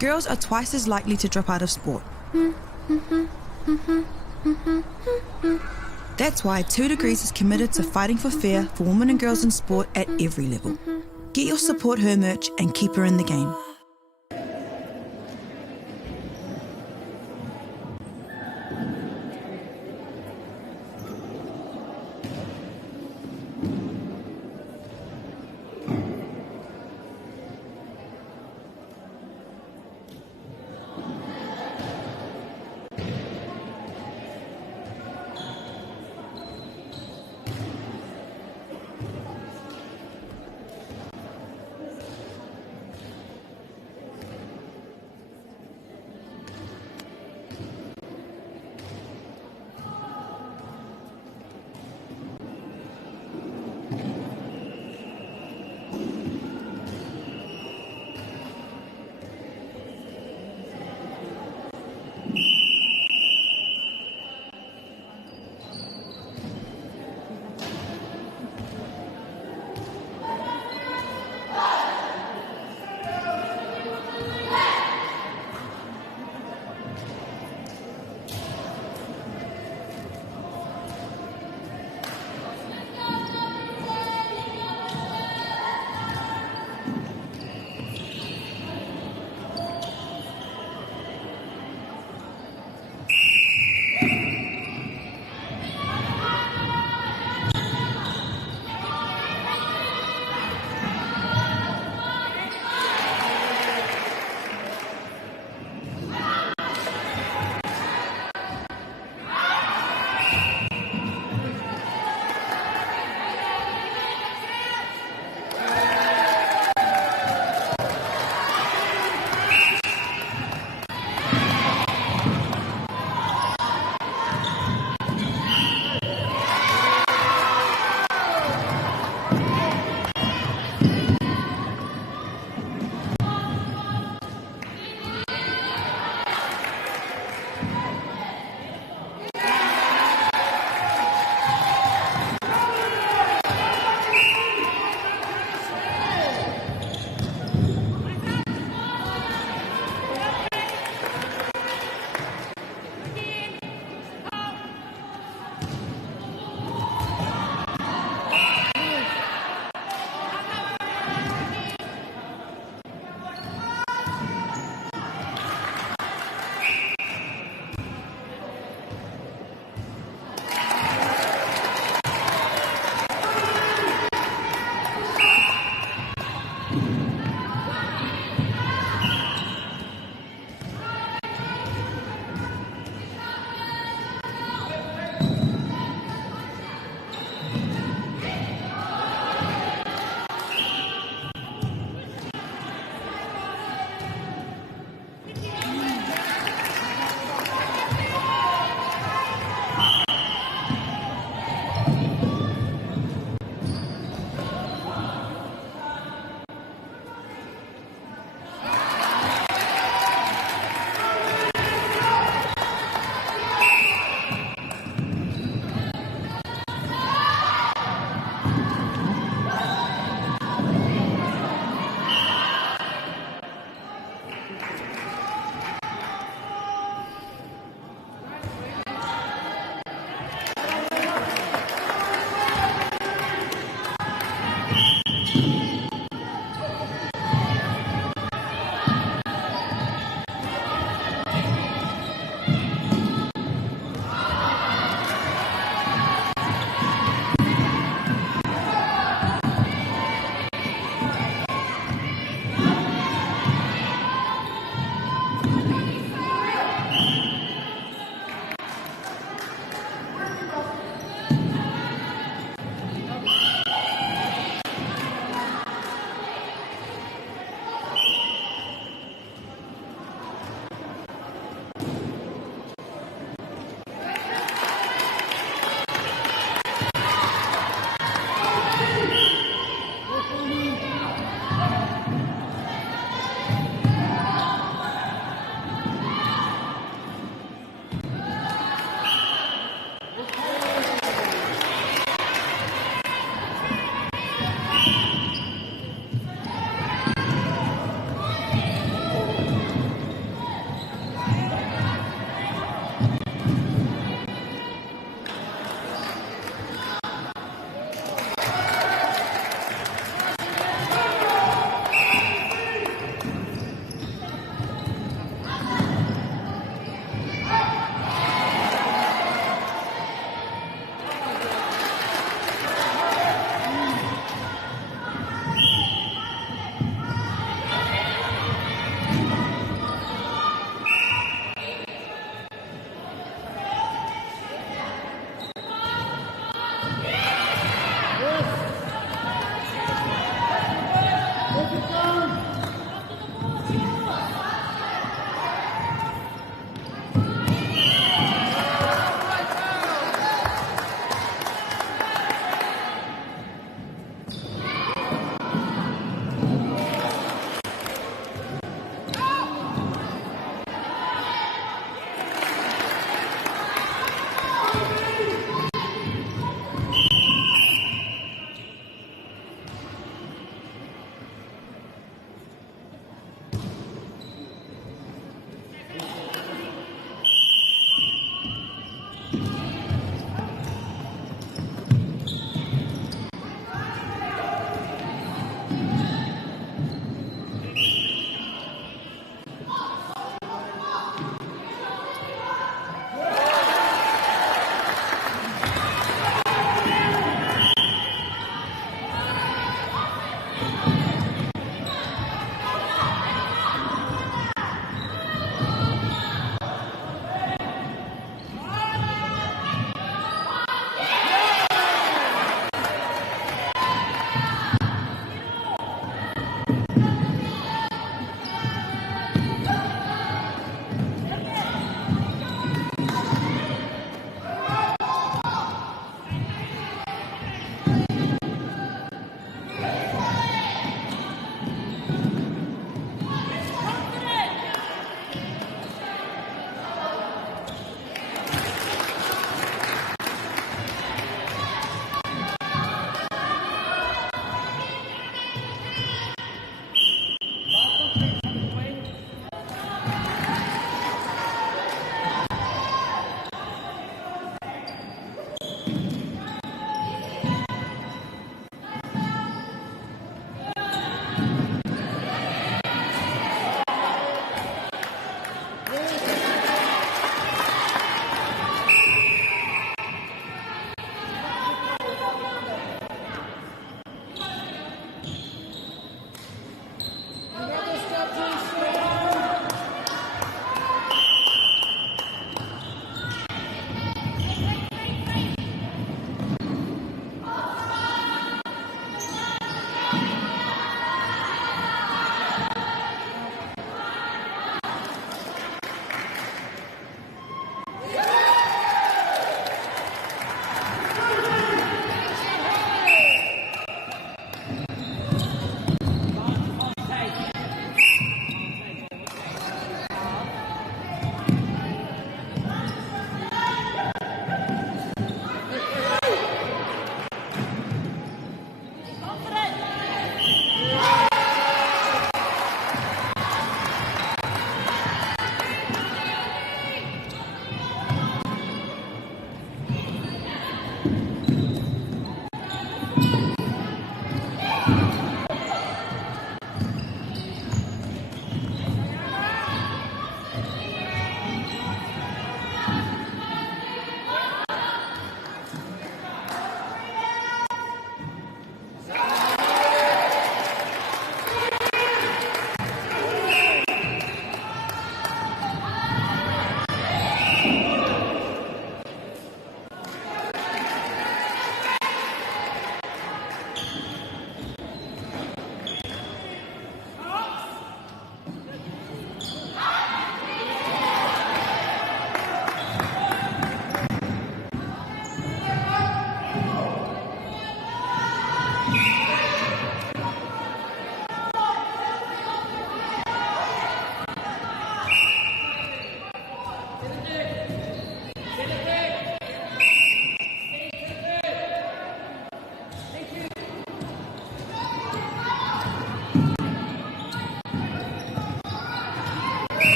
girls are twice as likely to drop out of sport. That's why 2 Degrees is committed to fighting for fair for women and girls in sport at every level. Get your Support Her merch and keep her in the game.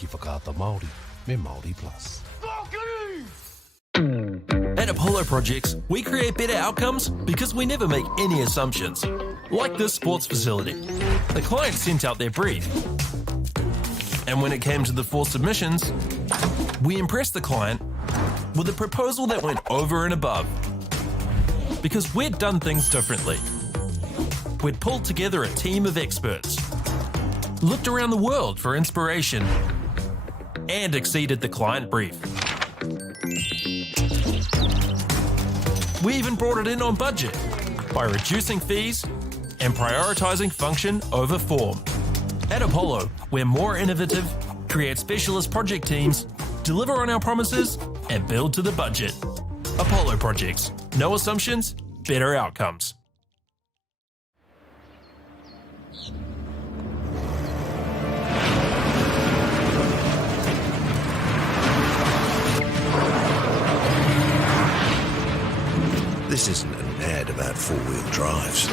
ki whakaata Māori me Māori Plus. At Apollo Projects, we create better outcomes because we never make any assumptions. Like this sports facility. The client sent out their brief. And when it came to the 4 submissions, we impressed the client with a proposal that went over and above. Because we'd done things differently. We'd pulled together a team of experts, looked around the world for inspiration, and exceeded the client brief. We even brought it in on budget by reducing fees and prioritising function over form. At Apollo, we're more innovative, create specialist project teams, deliver on our promises, and build to the budget. Apollo Projects. No assumptions, better outcomes. This isn't an ad about four-wheel drives.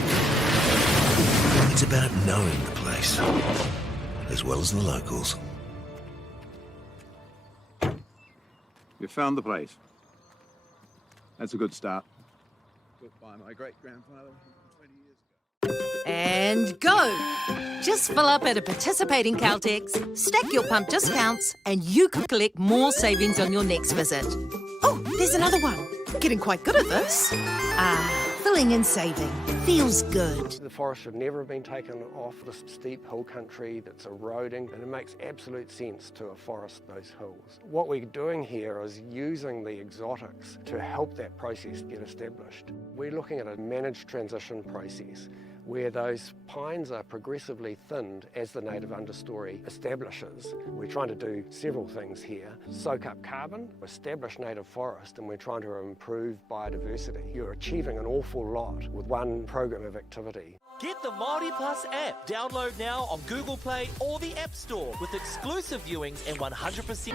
It's about knowing the place, as well as the locals. You found the place. That's a good start. Built by my great-grandfather 20 years ago. And go! Just fill up at a participating Caltex, stack your pump discounts, and you could collect more savings on your next visit. Oh, there's another one. Getting quite good at this. Filling and saving. Feels good. The forest should never have been taken off this steep hill country that's eroding, and it makes absolute sense to afforest those hills. What we're doing here is using the exotics to help that process get established. We're looking at a managed transition process where those pines are progressively thinned as the native understory establishes. We're trying to do several things here. Soak up carbon, establish native forest, and we're trying to improve biodiversity. You're achieving an awful lot with one program of activity. Get the Māori Plus app. Download now on Google Play or the App Store with exclusive viewings and 100%...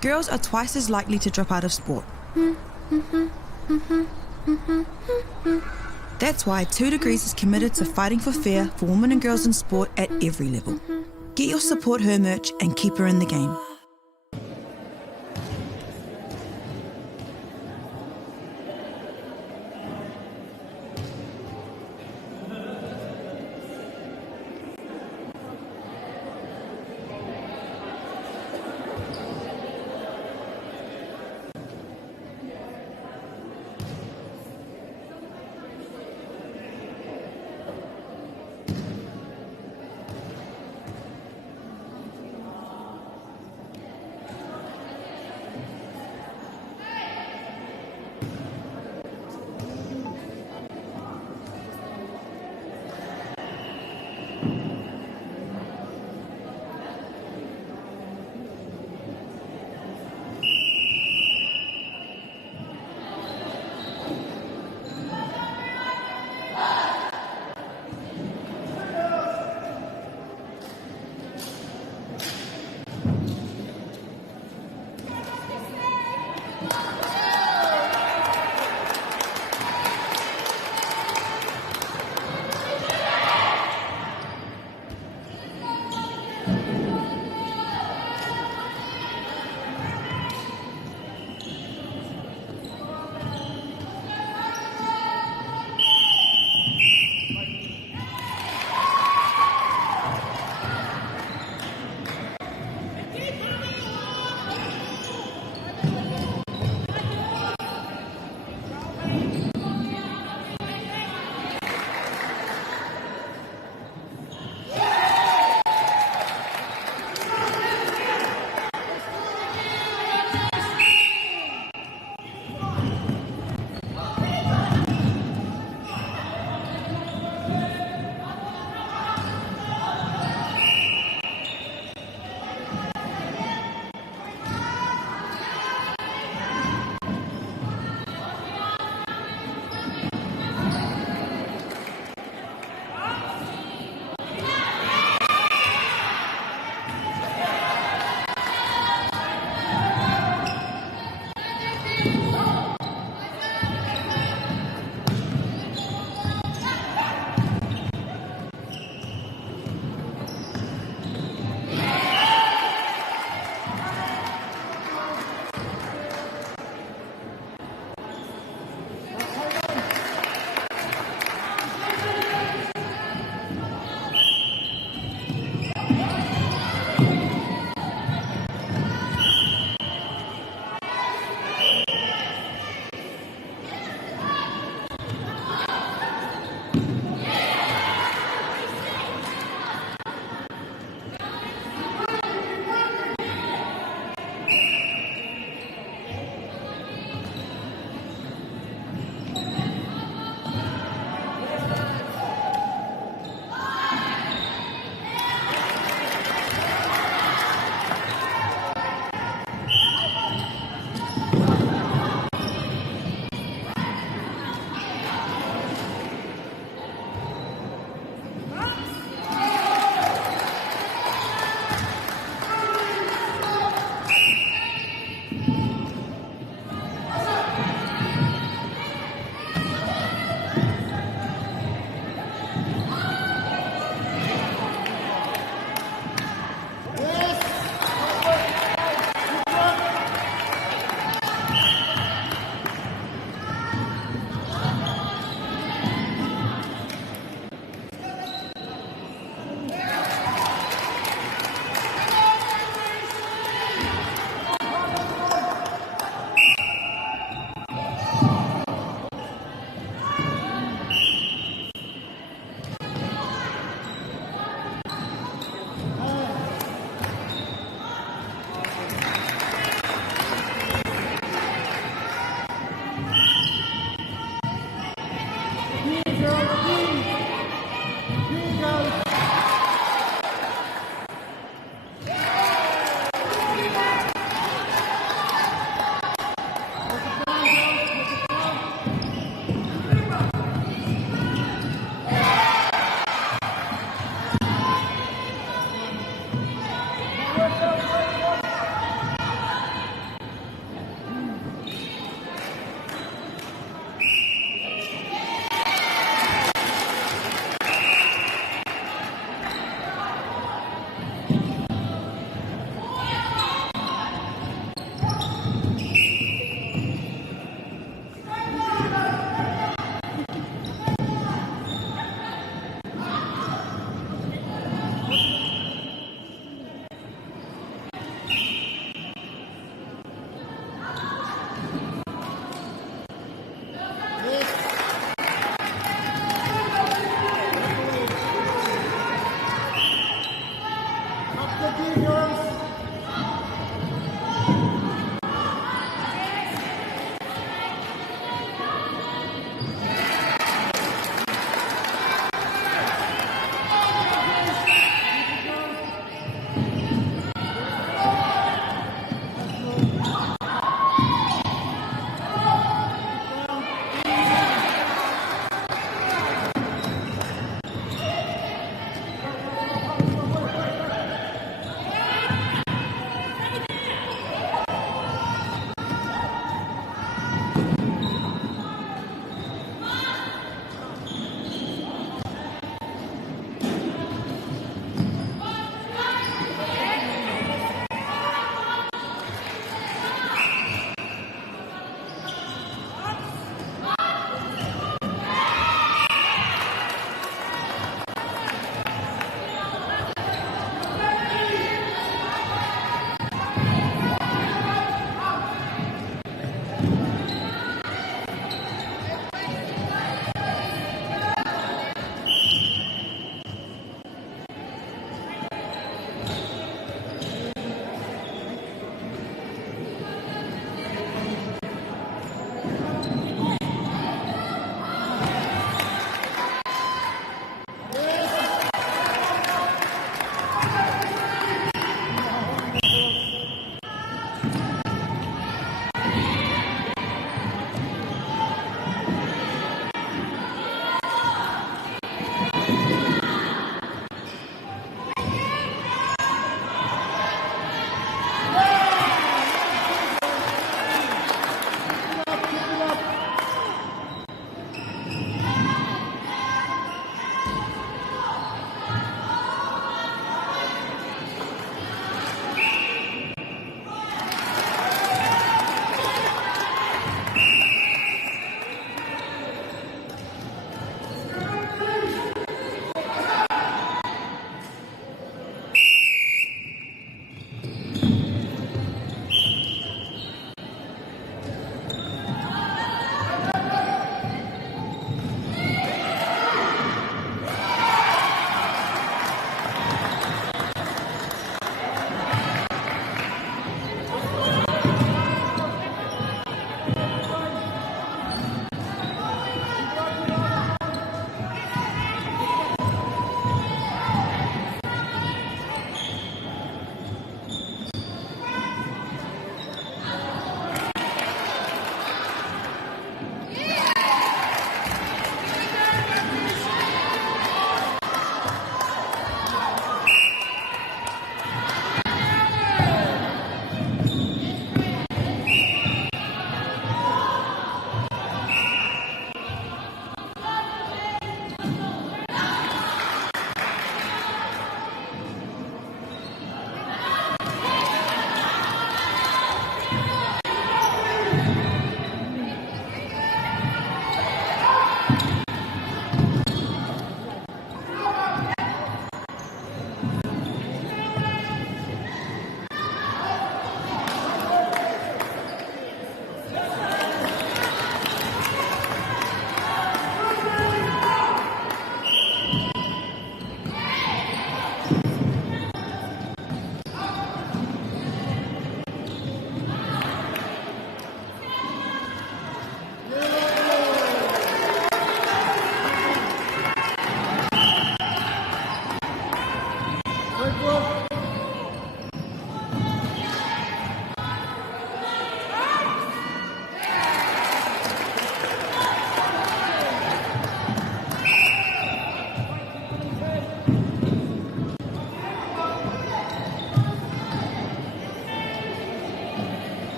girls are twice as likely to drop out of sport. That's why 2 Degrees is committed to fighting for fair for women and girls in sport at every level. Get your Support Her merch and keep her in the game.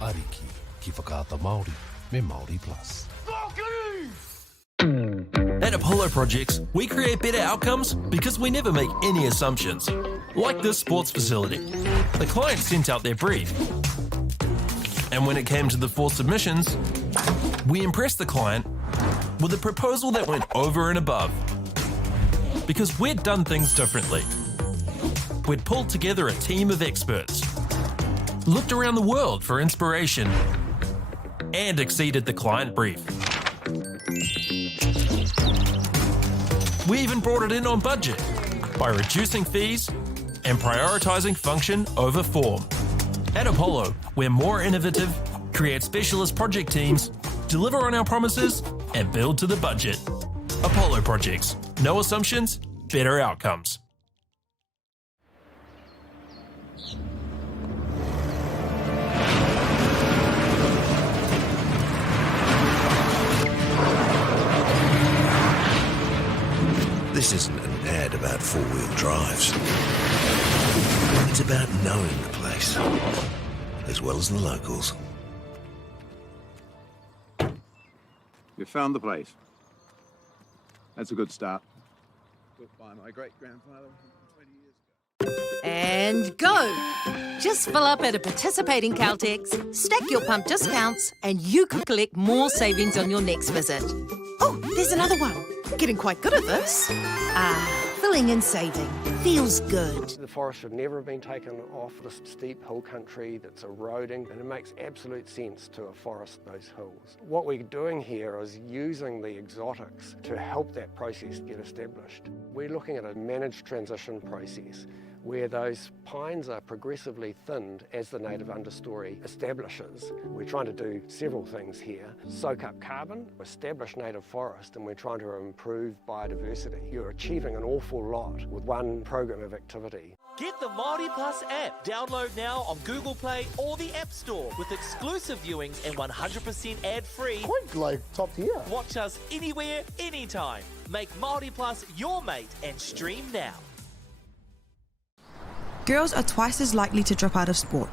Ariki, ki whakaata Māori, me Māori Plus. At Apollo Projects, we create better outcomes because we never make any assumptions. Like this sports facility. The client sent out their brief. And when it came to the 4 submissions, we impressed the client with a proposal that went over and above. Because we'd done things differently. We'd pulled together a team of experts, looked around the world for inspiration, and exceeded the client brief. We even brought it in on budget by reducing fees and prioritising function over form. At Apollo, we're more innovative, create specialist project teams, deliver on our promises, and build to the budget. Apollo Projects. No assumptions, better outcomes. This isn't an ad about four-wheel drives. It's about knowing the place, as well as the locals. You found the place. That's a good start. Built by my great-grandfather 20 years ago. And go! Just fill up at a participating Caltex, stack your pump discounts, and you could collect more savings on your next visit. Oh, there's another one. Getting quite good at this. Filling and saving. Feels good. The forest should never have been taken off this steep hill country that's eroding, and it makes absolute sense to afforest those hills. What we're doing here is using the exotics to help that process get established. We're looking at a managed transition process where those pines are progressively thinned as the native understory establishes. We're trying to do several things here. Soak up carbon, establish native forest, and we're trying to improve biodiversity. You're achieving an awful lot with one program of activity. Get the Māori Plus app. Download now on Google Play or the App Store with exclusive viewings and 100% ad-free. Quite like top tier. Watch us anywhere, anytime. Make Māori Plus your mate and stream now. Girls are twice as likely to drop out of sport.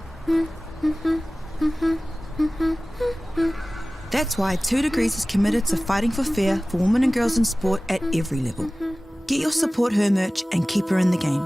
That's why 2 Degrees is committed to fighting for fair for women and girls in sport at every level. Get your Support Her merch and keep her in the game.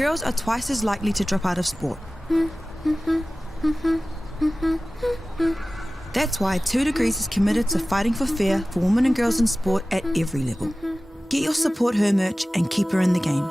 Girls are twice as likely to drop out of sport. That's why 2 Degrees is committed to fighting for fair for women and girls in sport at every level. Get your Support Her merch and keep her in the game.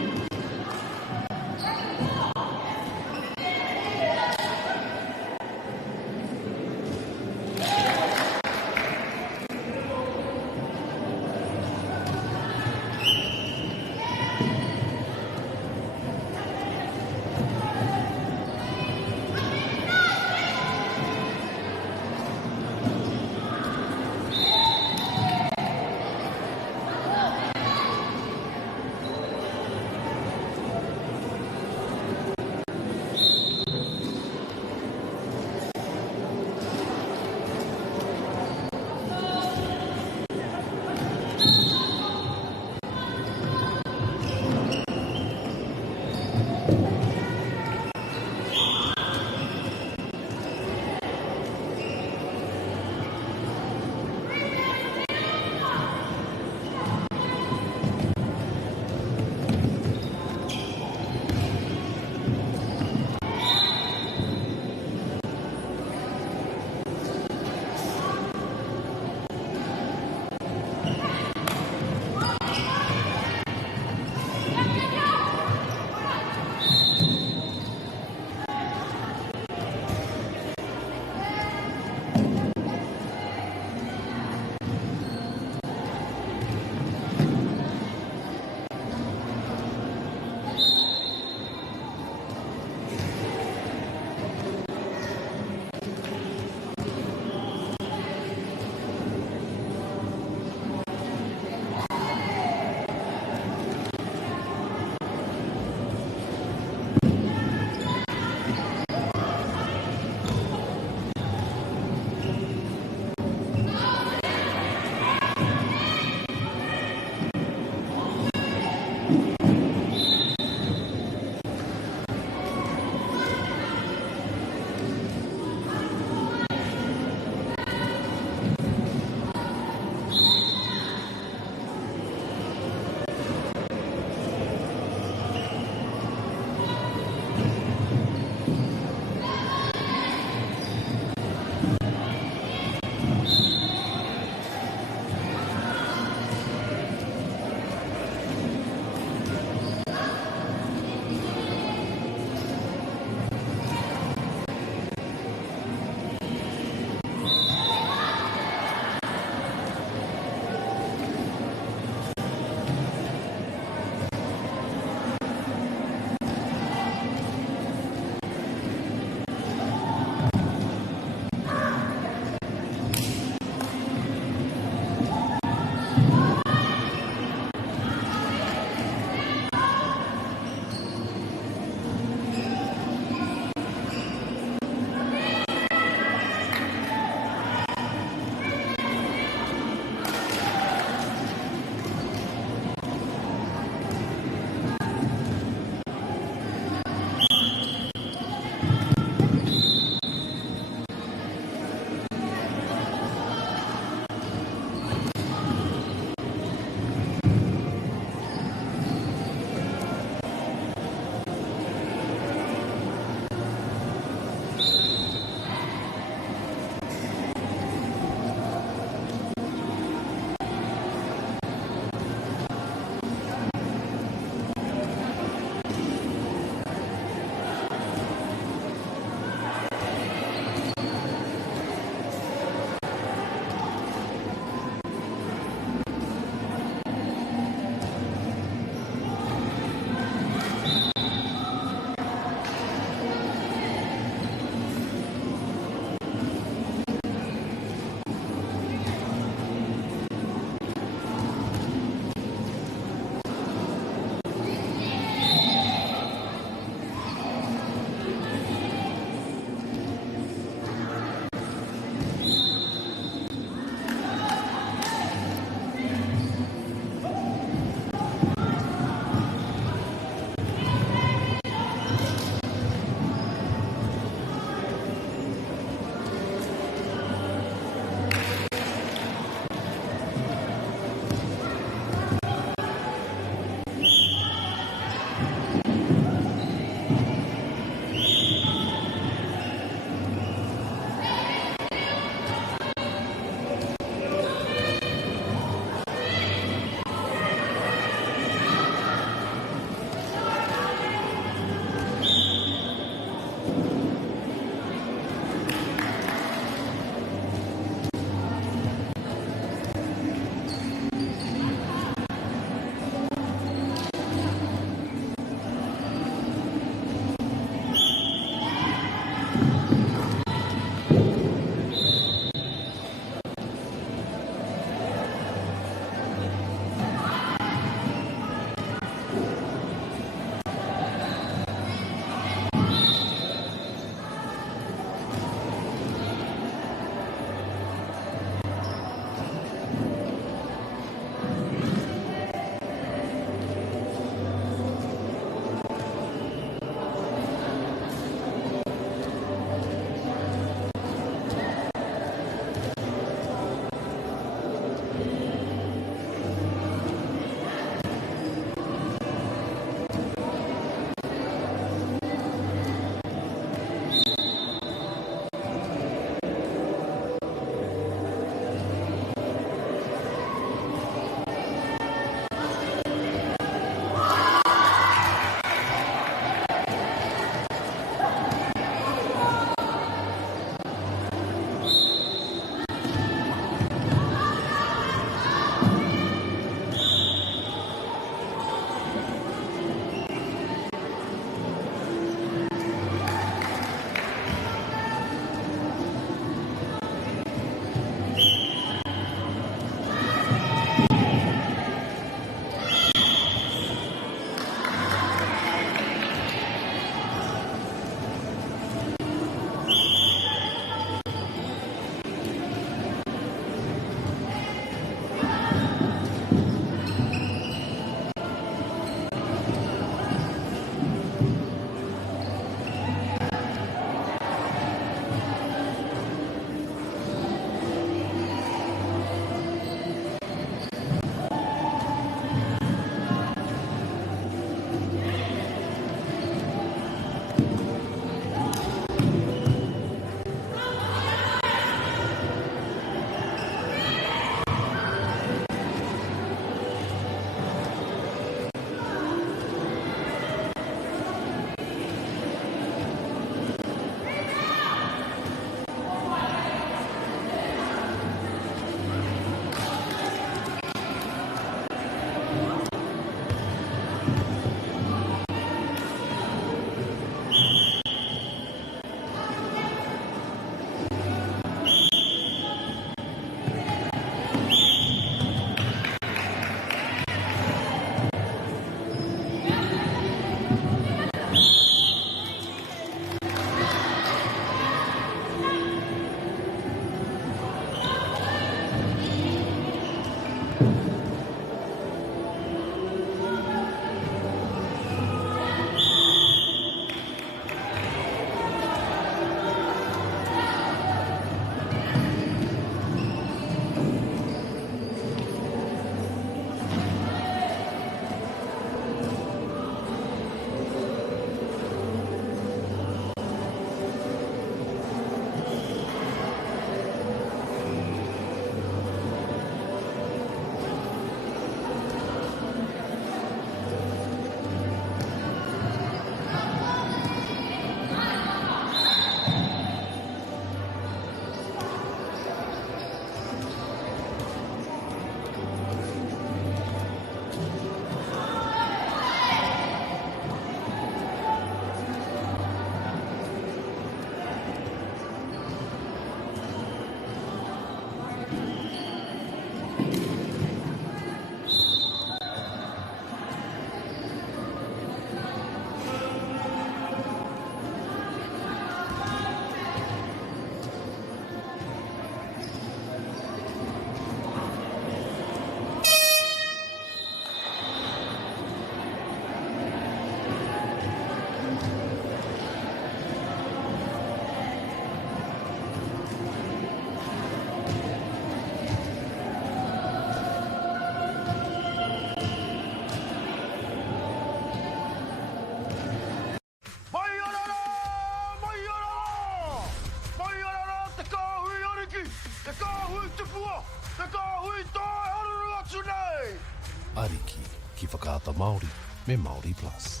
Ariki, ki whakaata Māori, me Māori Plus.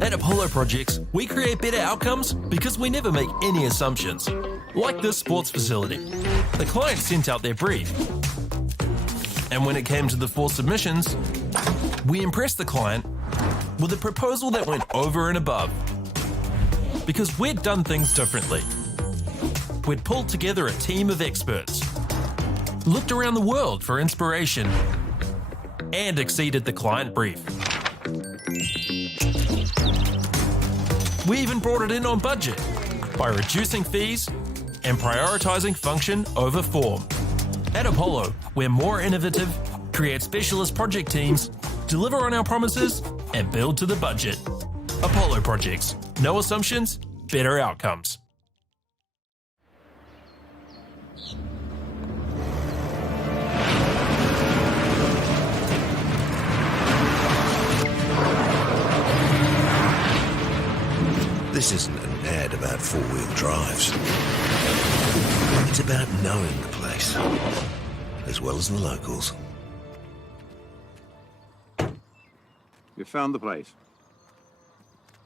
At Apollo Projects, we create better outcomes because we never make any assumptions. Like this sports facility. The client sent out their brief. And when it came to the 4 submissions, we impressed the client with a proposal that went over and above. Because we'd done things differently. We'd pulled together a team of experts, looked around the world for inspiration, and exceeded the client brief. We even brought it in on budget by reducing fees and prioritising function over form. At Apollo, we're more innovative, create specialist project teams, deliver on our promises, and build to the budget. Apollo Projects. No assumptions, better outcomes. This isn't an ad about four-wheel drives. It's about knowing the place, as well as the locals. You found the place.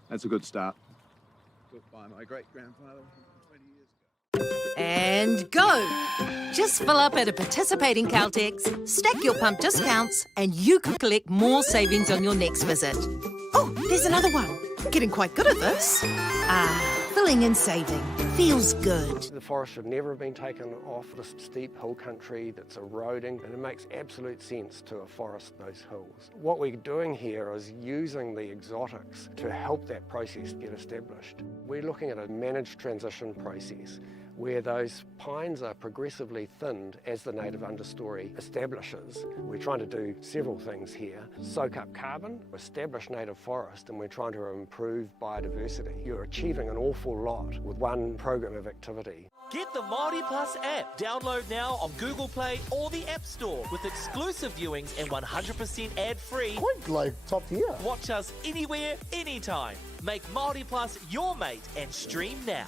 That's a good start. Built by my great-grandfather 20 years ago. And go! Just fill up at a participating Caltex, stack your pump discounts, and you could collect more savings on your next visit. Oh, there's another one. Getting quite good at this. Filling and saving. Feels good. The forest should never have been taken off this steep hill country that's eroding, and it makes absolute sense to afforest those hills. What we're doing here is using the exotics to help that process get established. We're looking at a managed transition process where those pines are progressively thinned as the native understory establishes. We're trying to do several things here. Soak up carbon, establish native forest, and we're trying to improve biodiversity. You're achieving an awful lot with one program of activity. Get the Māori Plus app. Download now on Google Play or the App Store with exclusive viewings and 100% ad-free. Quite like top tier. Watch us anywhere, anytime. Make Māori Plus your mate and stream now.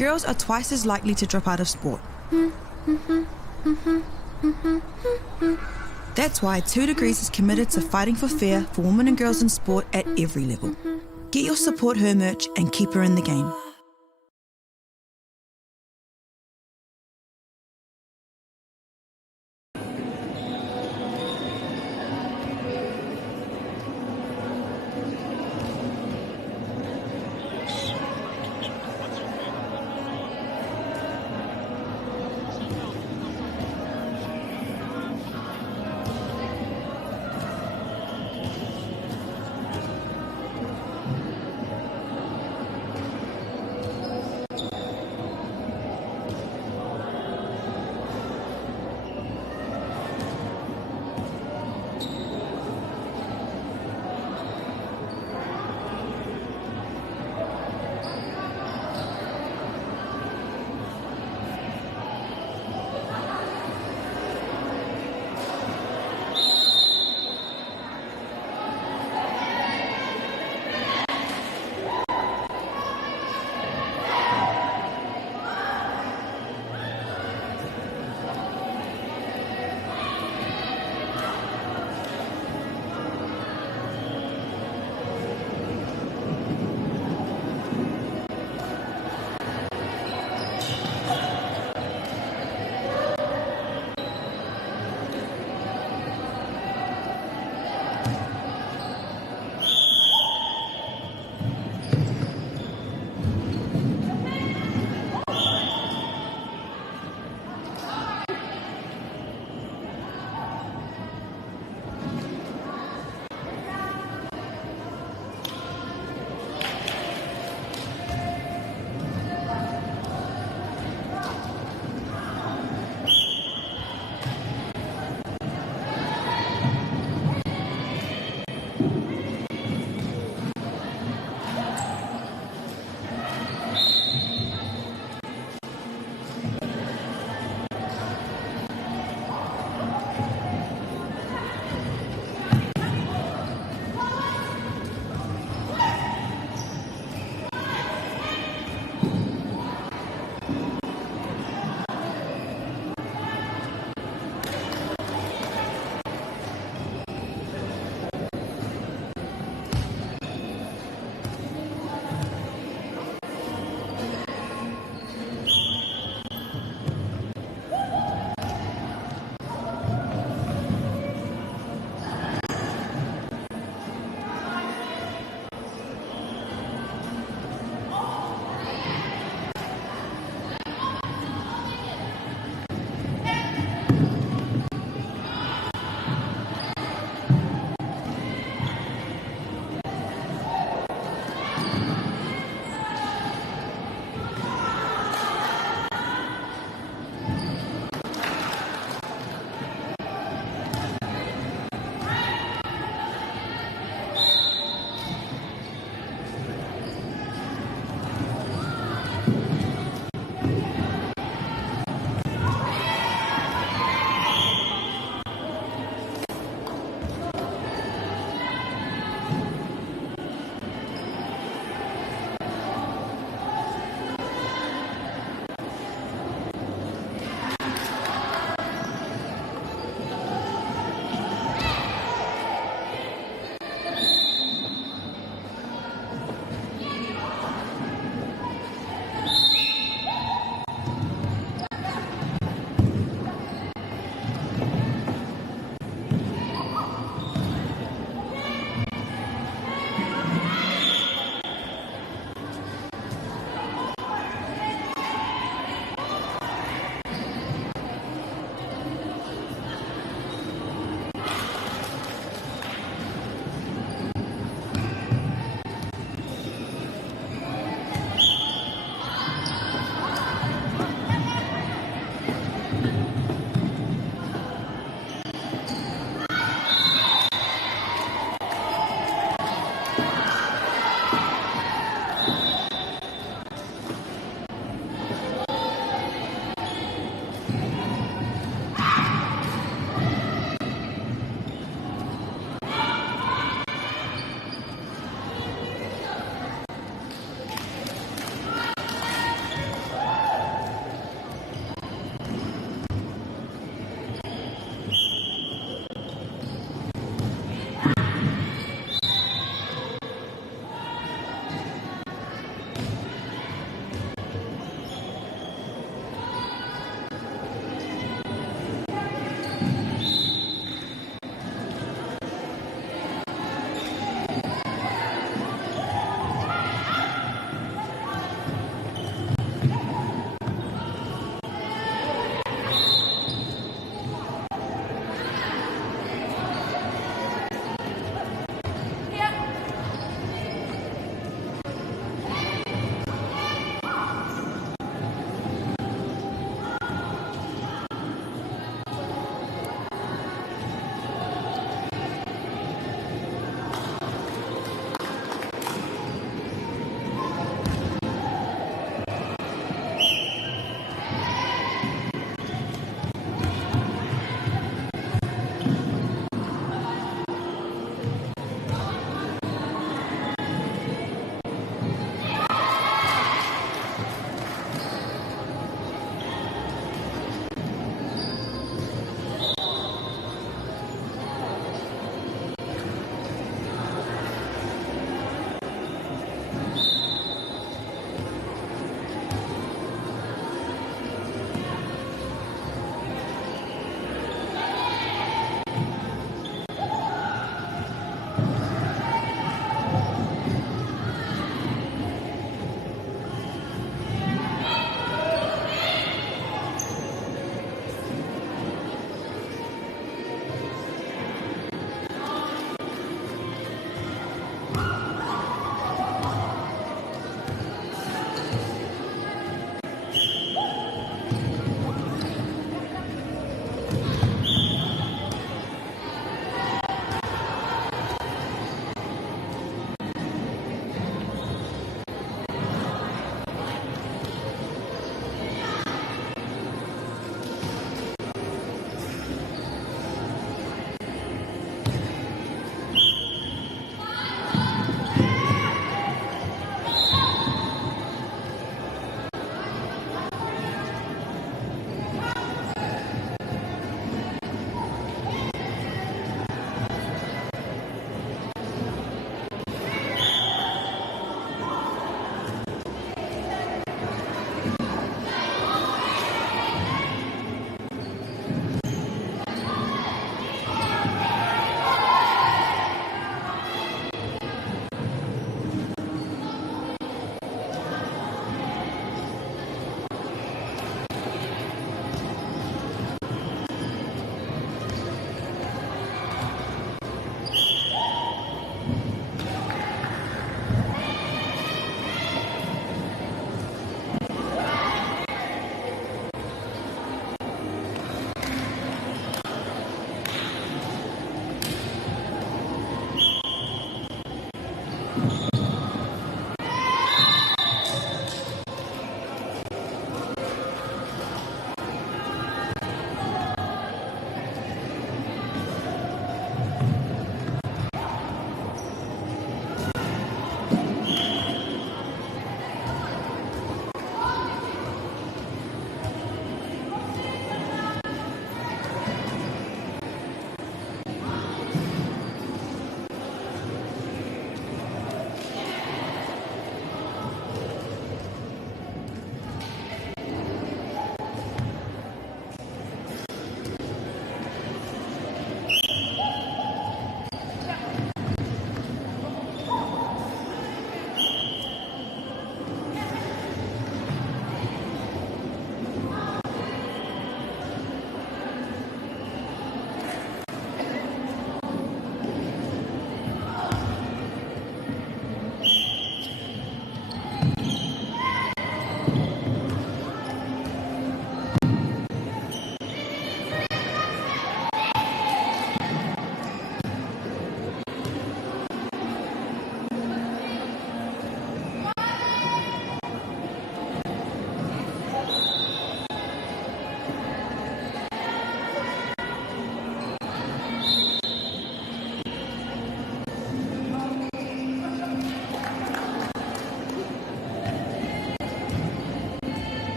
girls are twice as likely to drop out of sport. That's why 2 Degrees is committed to fighting for fair for women and girls in sport at every level. Get your Support Her merch and keep her in the game.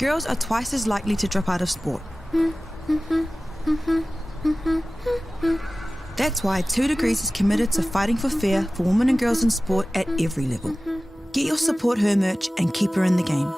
girls are twice as likely to drop out of sport. That's why 2 Degrees is committed to fighting for fair for women and girls in sport at every level. Get your Support Her merch and keep her in the game.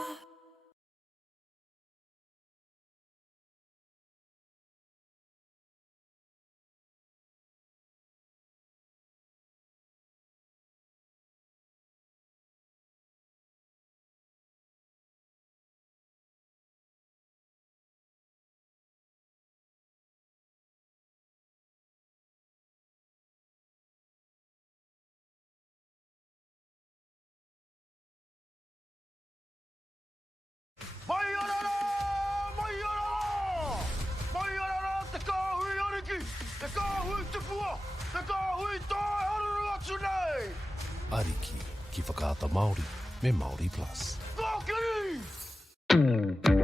Ariki, ki whakaata Māori, me Māori Plus.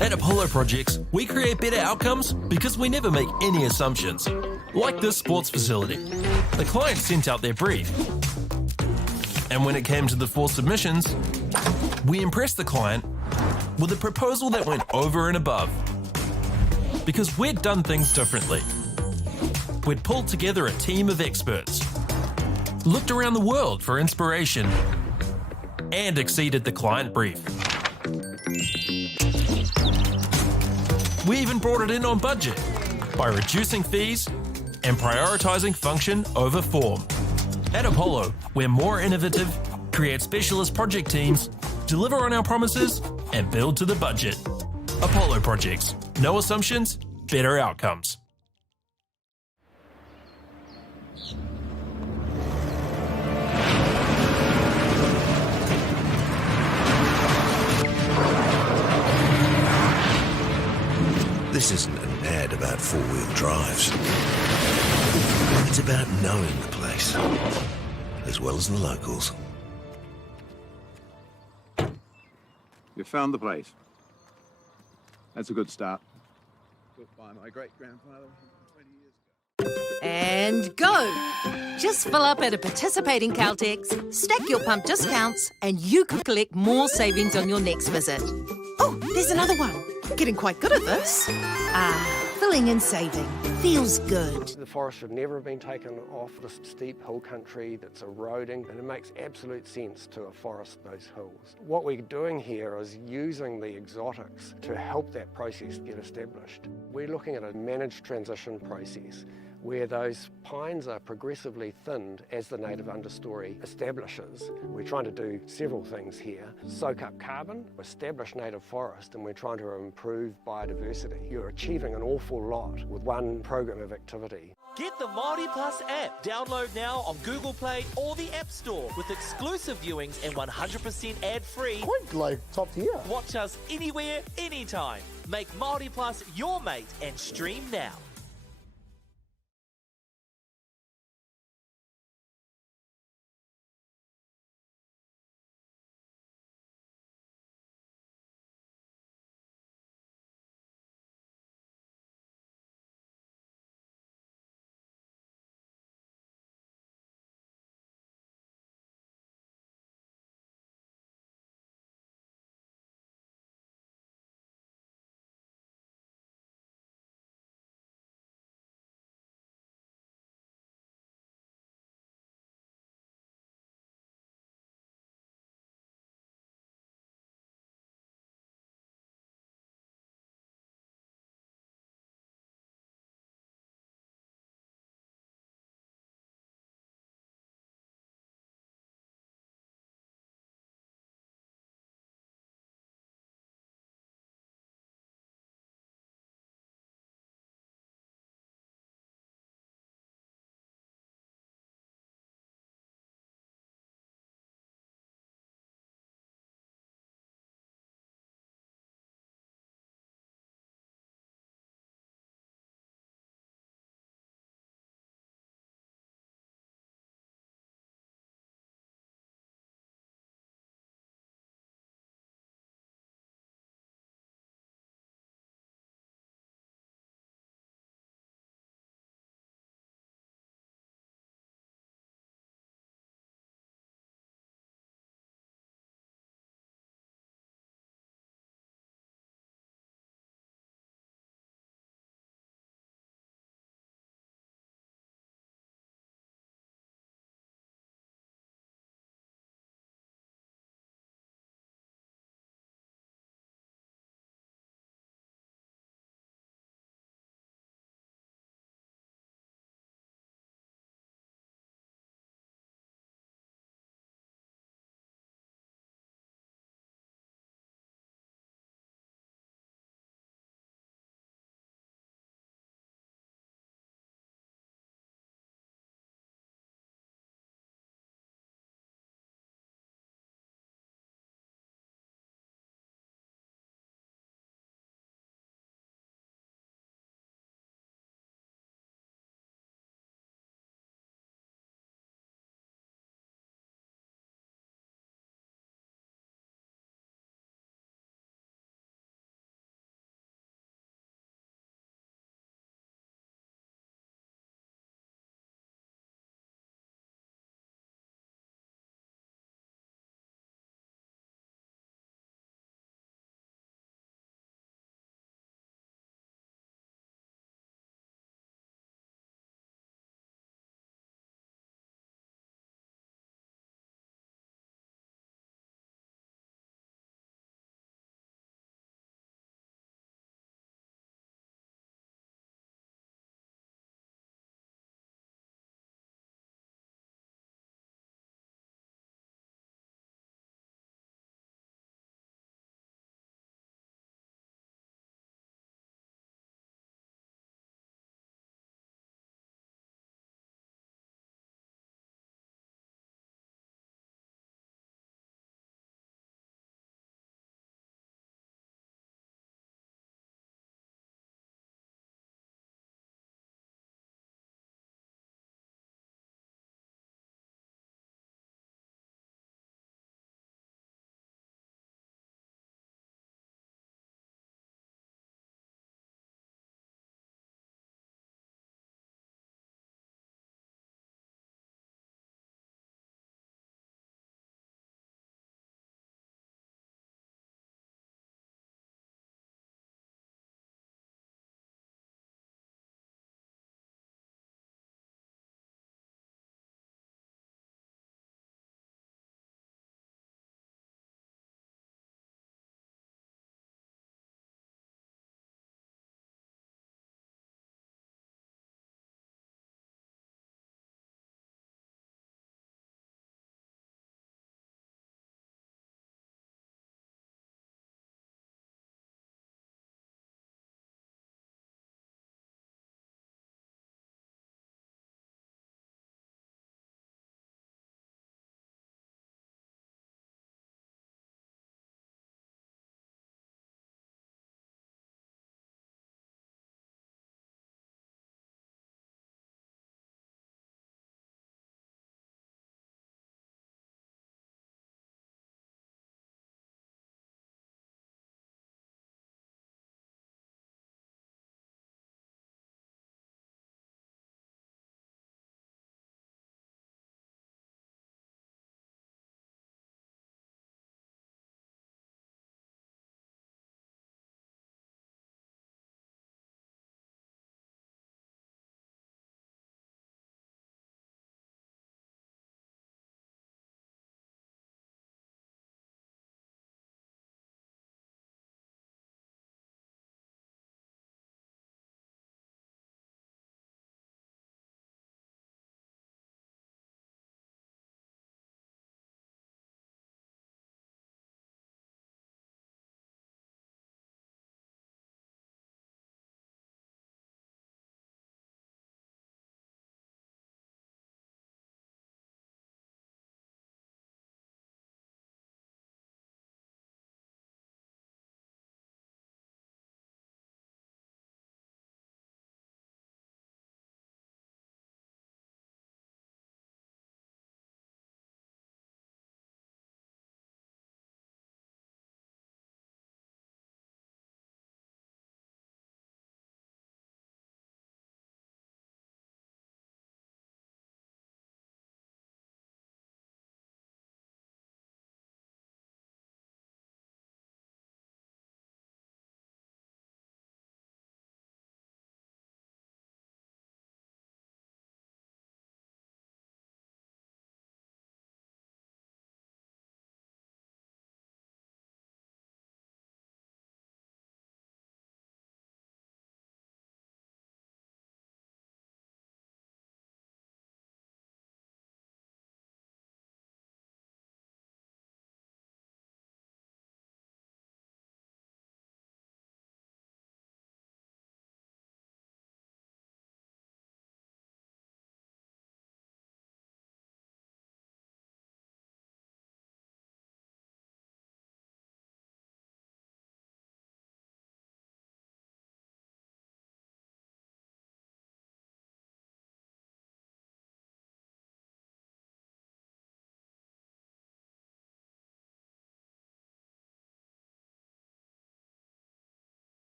At Apollo Projects, we create better outcomes because we never make any assumptions. Like this sports facility. The client sent out their brief. And when it came to the 4 submissions, we impressed the client with a proposal that went over and above. Because we'd done things differently. We'd pulled together a team of experts, looked around the world for inspiration, and exceeded the client brief. We even brought it in on budget by reducing fees and prioritising function over form. At Apollo, we're more innovative, create specialist project teams, deliver on our promises, and build to the budget. Apollo Projects. No assumptions, better outcomes. This isn't an ad about 4-wheel drives. It's about knowing the place, as well as the locals. You found the place. That's a good start. Built by my great-grandfather 20 years ago. And go! Just fill up at a participating Caltex, stack your pump discounts, and you could collect more savings on your next visit. Oh, there's another one. Getting quite good at this. Filling and saving. Feels good. The forest should never have been taken off this steep hill country that's eroding, and it makes absolute sense to afforest those hills. What we're doing here is using the exotics to help that process get established. We're looking at a managed transition process where those pines are progressively thinned as the native understory establishes. We're trying to do several things here. Soak up carbon, establish native forest, and we're trying to improve biodiversity. You're achieving an awful lot with one program of activity. Get the Māori Plus app. Download now on Google Play or the App Store with exclusive viewings and 100% ad-free. Quite like top tier. Watch us anywhere, anytime. Make Māori Plus your mate and stream now.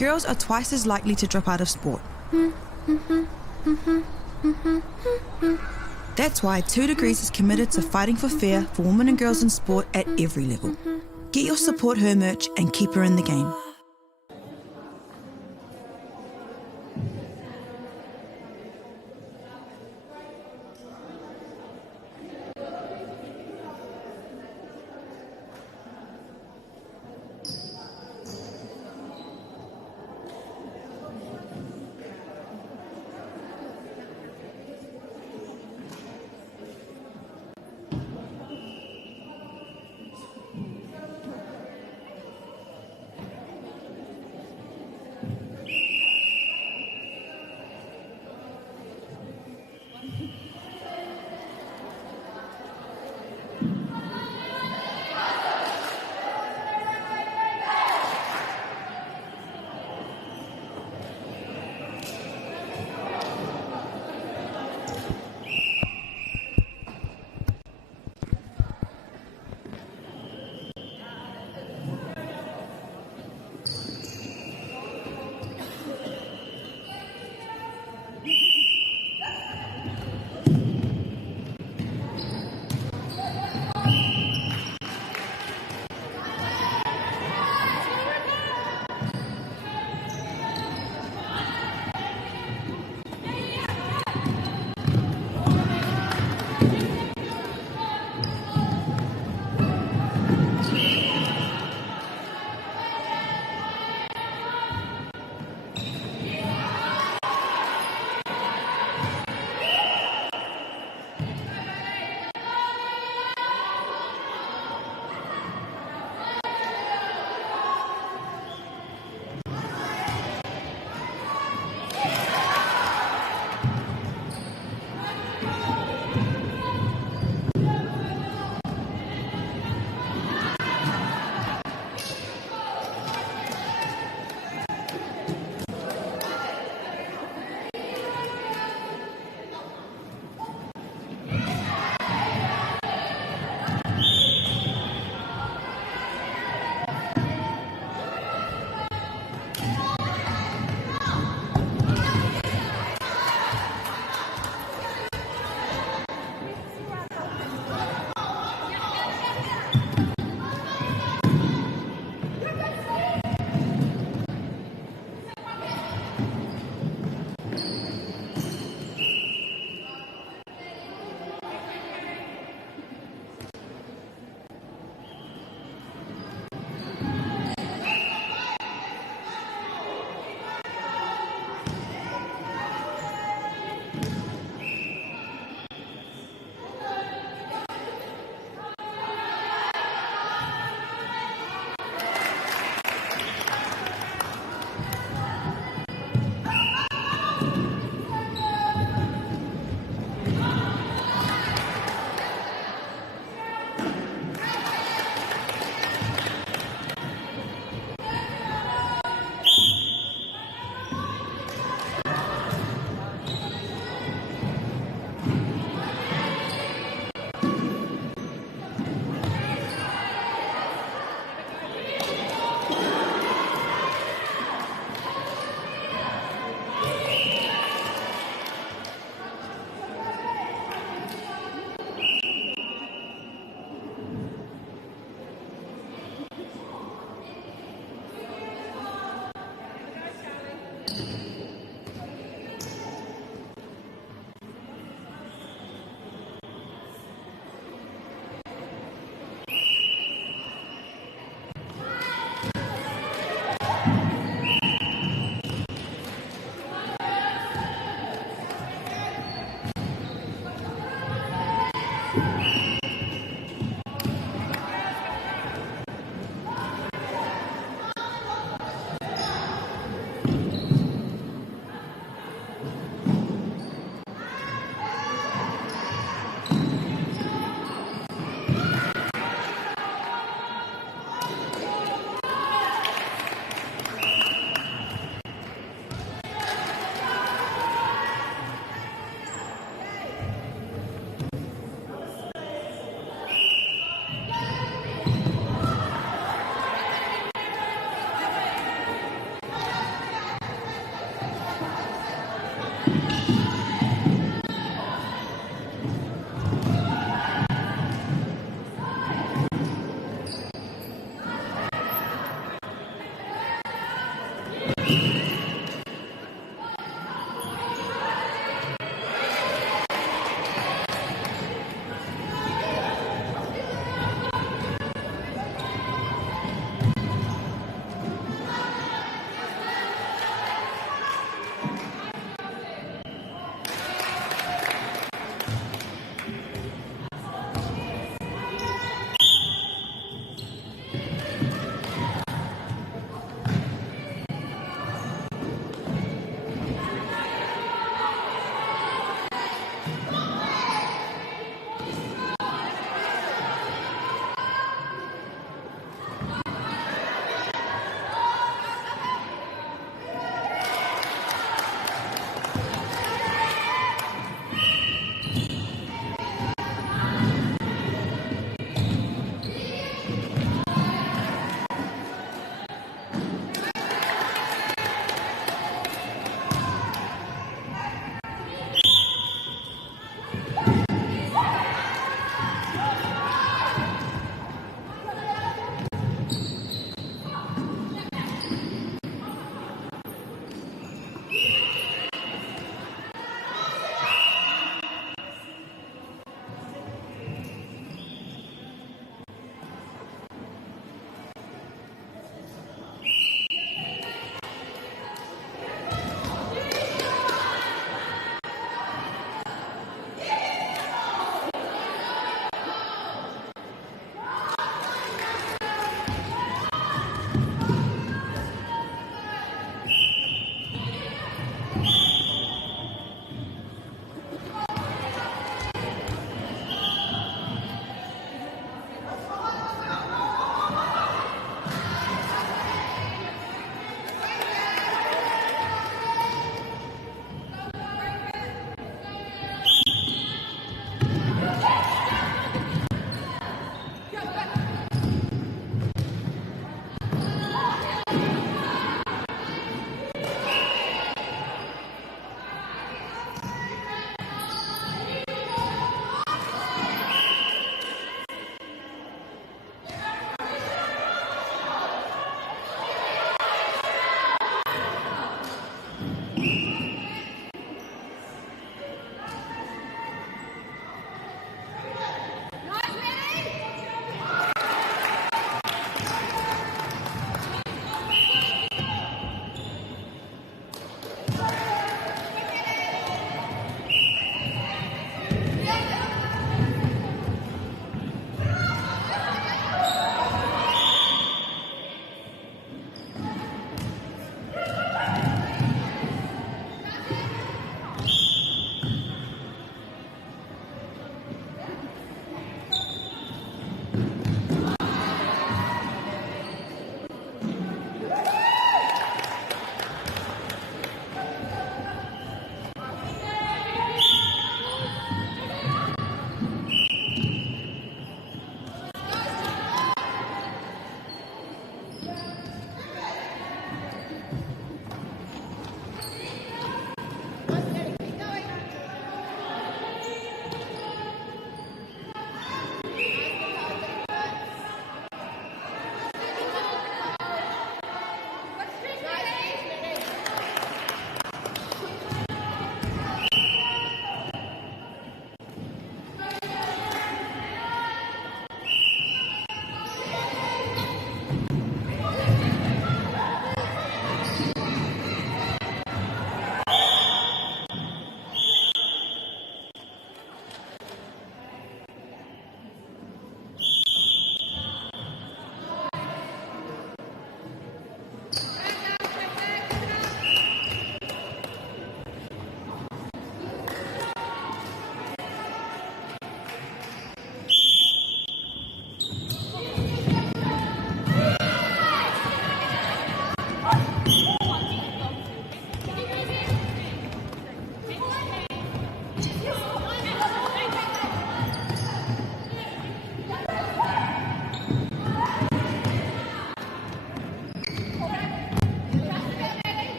girls are twice as likely to drop out of sport. That's why 2 Degrees is committed to fighting for fair for women and girls in sport at every level. Get your Support Her merch and keep her in the game.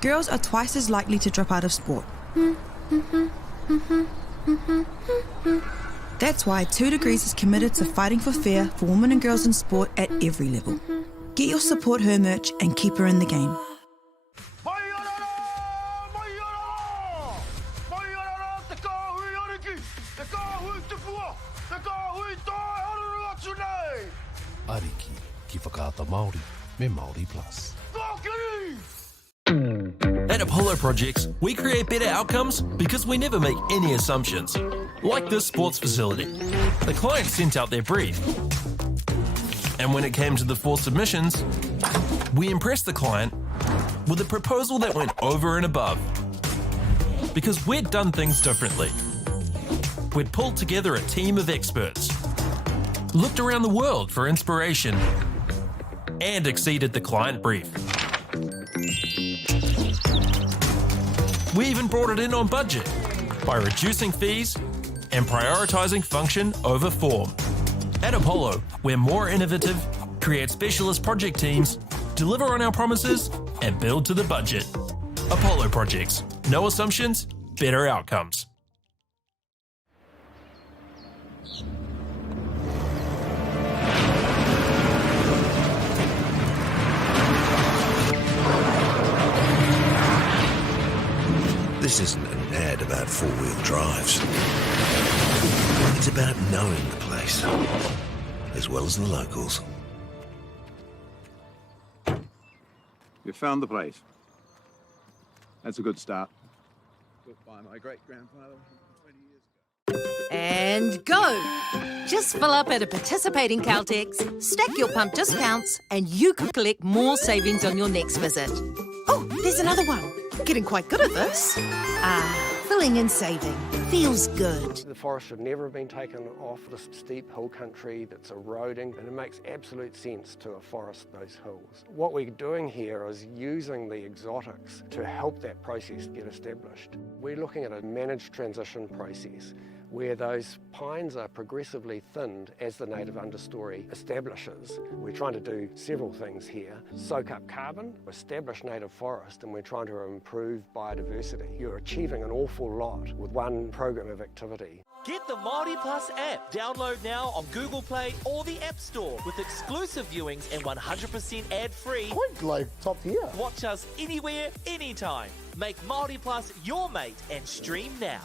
girls are twice as likely to drop out of sport. That's why 2 Degrees is committed to fighting for fair for women and girls in sport at every level. Get your Support Her merch and keep her in the game. Ariki, ki whakaata Māori, me Māori Plus. At Apollo Projects, we create better outcomes because we never make any assumptions. Like this sports facility. The client sent out their brief. And when it came to the 4 submissions, we impressed the client with a proposal that went over and above. Because we'd done things differently. We'd pulled together a team of experts, looked around the world for inspiration, and exceeded the client brief. We even brought it in on budget by reducing fees and prioritising function over form. At Apollo, we're more innovative, create specialist project teams, deliver on our promises, and build to the budget. Apollo Projects. No assumptions, better outcomes. This isn't an ad about 4-wheel drives. It's about knowing the place, as well as the locals. You found the place. That's a good start. Built by my great-grandfather 20 years ago. And go! Just fill up at a participating Caltex, stack your pump discounts, and you could collect more savings on your next visit. Oh, there's another one. Getting quite good at this. Filling and saving. Feels good. The forest should never have been taken off this steep hill country that's eroding, and it makes absolute sense to afforest those hills. What we're doing here is using the exotics to help that process get established. We're looking at a managed transition process where those pines are progressively thinned as the native understory establishes. We're trying to do several things here. Soak up carbon, establish native forest, and we're trying to improve biodiversity. You're achieving an awful lot with one program of activity. Get the Māori Plus app. Download now on Google Play or the App Store with exclusive viewings and 100% ad-free. Quite like top tier. Watch us anywhere, anytime. Make Māori Plus your mate and stream now.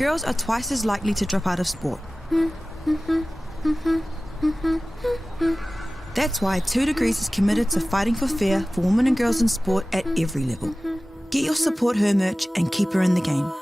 girls are twice as likely to drop out of sport. That's why 2 Degrees is committed to fighting for fair for women and girls in sport at every level. Get your Support Her merch and keep her in the game.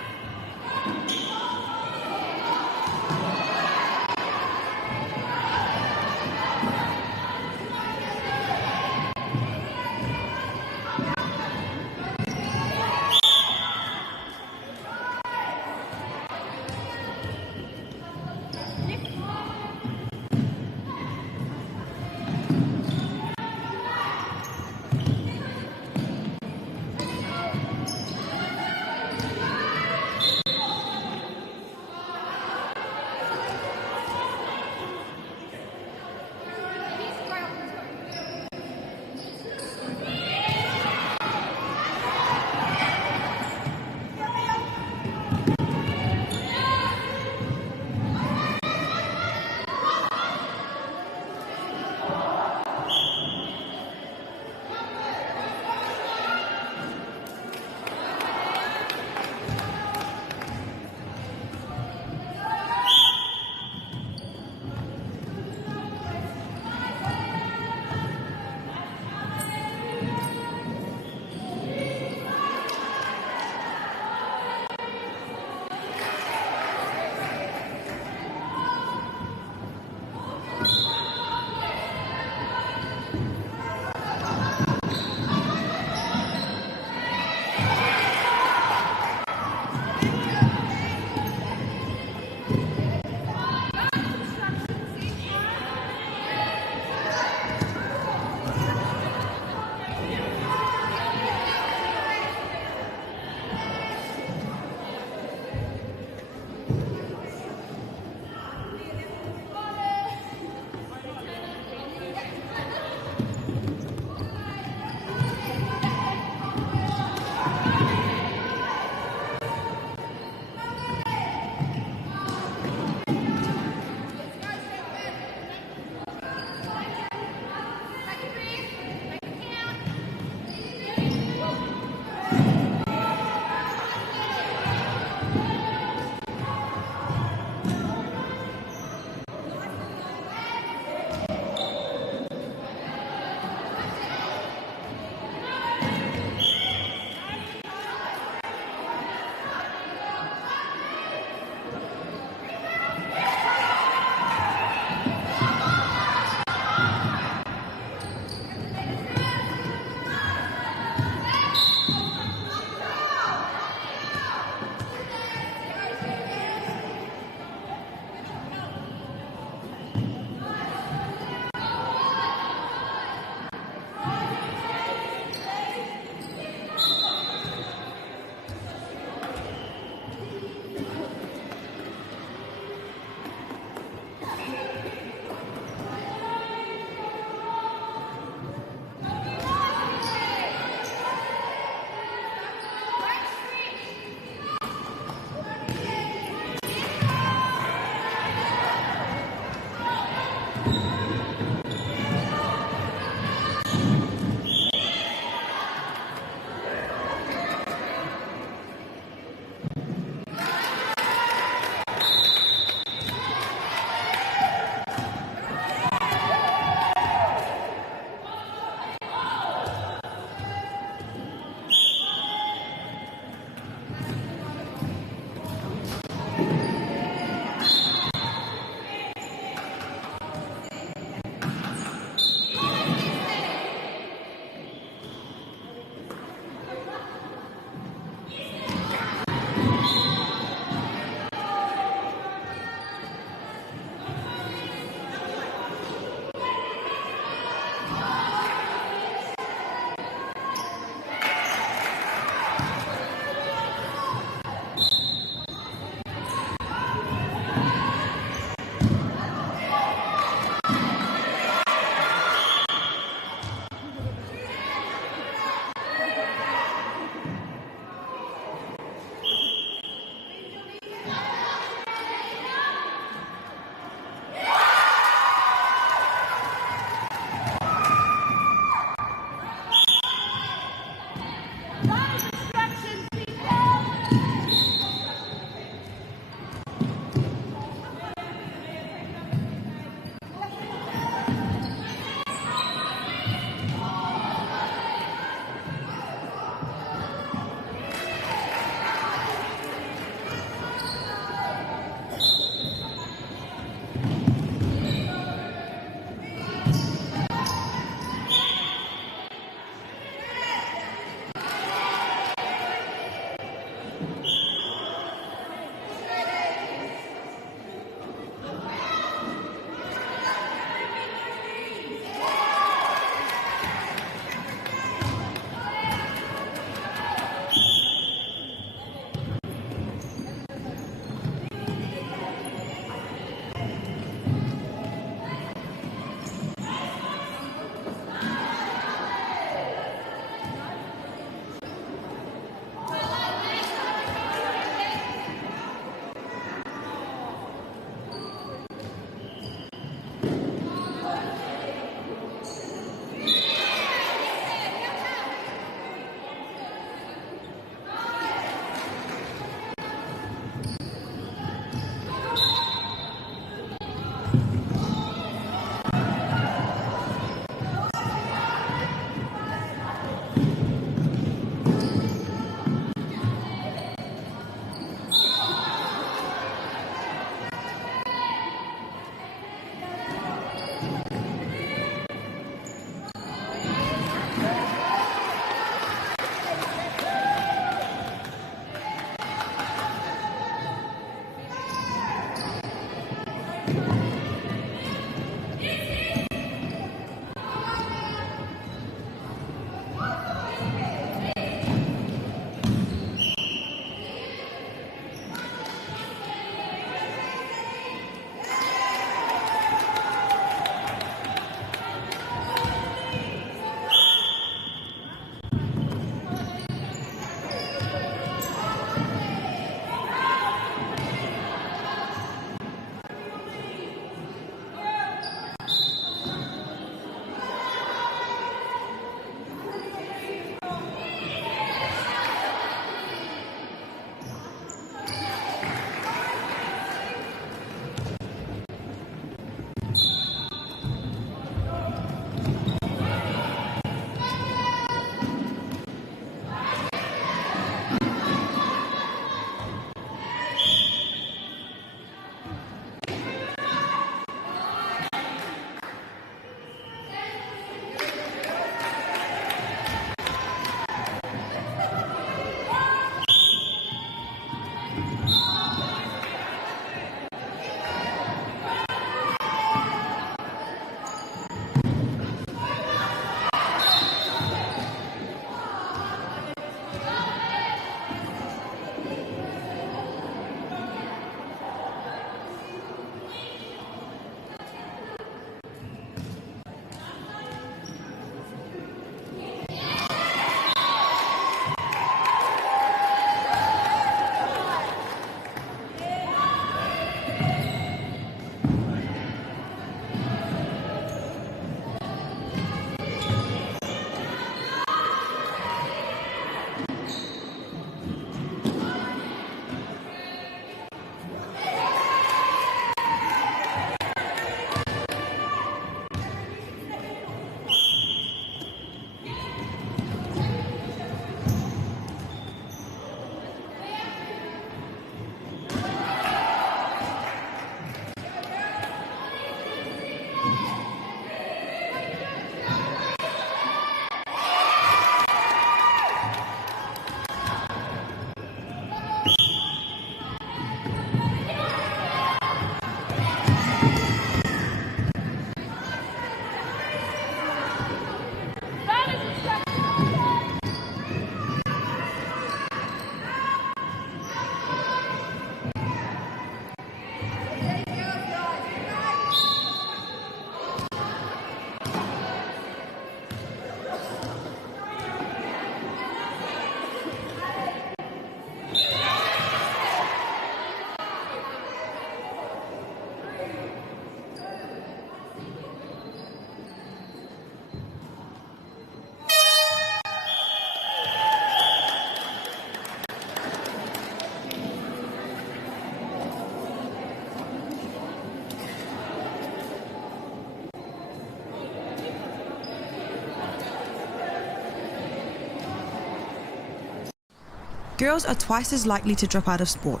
girls are twice as likely to drop out of sport.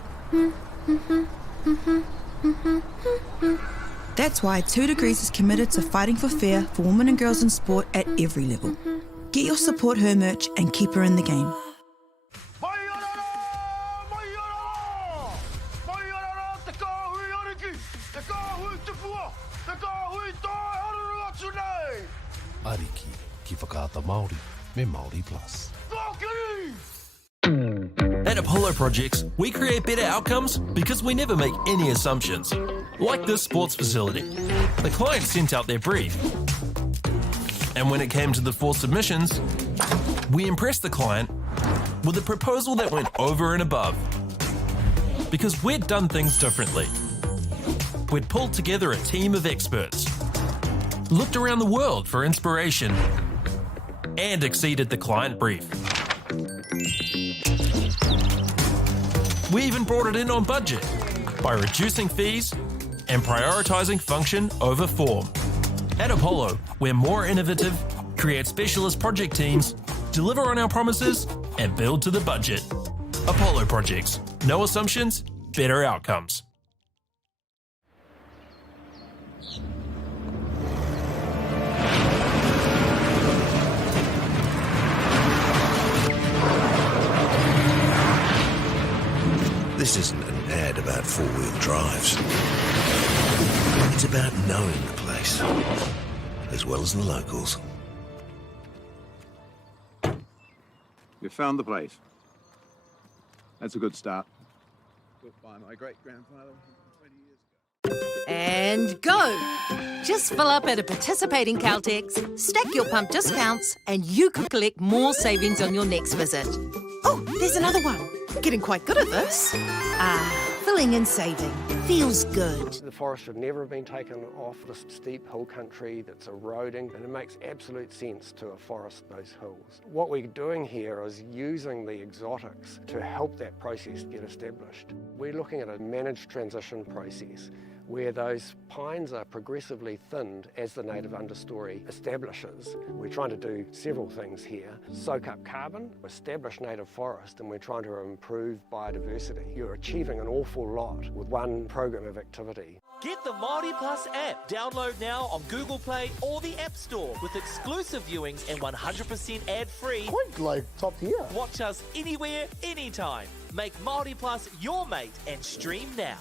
That's why 2 Degrees is committed to fighting for fair for women and girls in sport at every level. Get your Support Her merch and keep her in the game. Ariki, ki whakaata Māori, me Māori Plus. At Apollo Projects, we create better outcomes because we never make any assumptions. Like this sports facility. The client sent out their brief. And when it came to the 4 submissions, we impressed the client with a proposal that went over and above. Because we'd done things differently. We'd pulled together a team of experts, looked around the world for inspiration, and exceeded the client brief. We even brought it in on budget by reducing fees and prioritising function over form. At Apollo, we're more innovative, create specialist project teams, deliver on our promises, and build to the budget. Apollo Projects. No assumptions, better outcomes. This isn't an ad about four-wheel drives. It's about knowing the place, as well as the locals. You found the place. That's a good start. Built by my great-grandfather 20 years ago. And go! Just fill up at a participating Caltex, stack your pump discounts, and you could collect more savings on your next visit. Oh, there's another one. Getting quite good at this. Filling and saving. Feels good. The forest should never have been taken off this steep hill country that's eroding, and it makes absolute sense to afforest those hills. What we're doing here is using the exotics to help that process get established. We're looking at a managed transition process where those pines are progressively thinned as the native understory establishes. We're trying to do several things here. Soak up carbon, establish native forest, and we're trying to improve biodiversity. You're achieving an awful lot with one program of activity. Get the Māori Plus app. Download now on Google Play or the App Store with exclusive viewings and 100% ad-free. Quite like top tier. Watch us anywhere, anytime. Make Māori Plus your mate and stream now.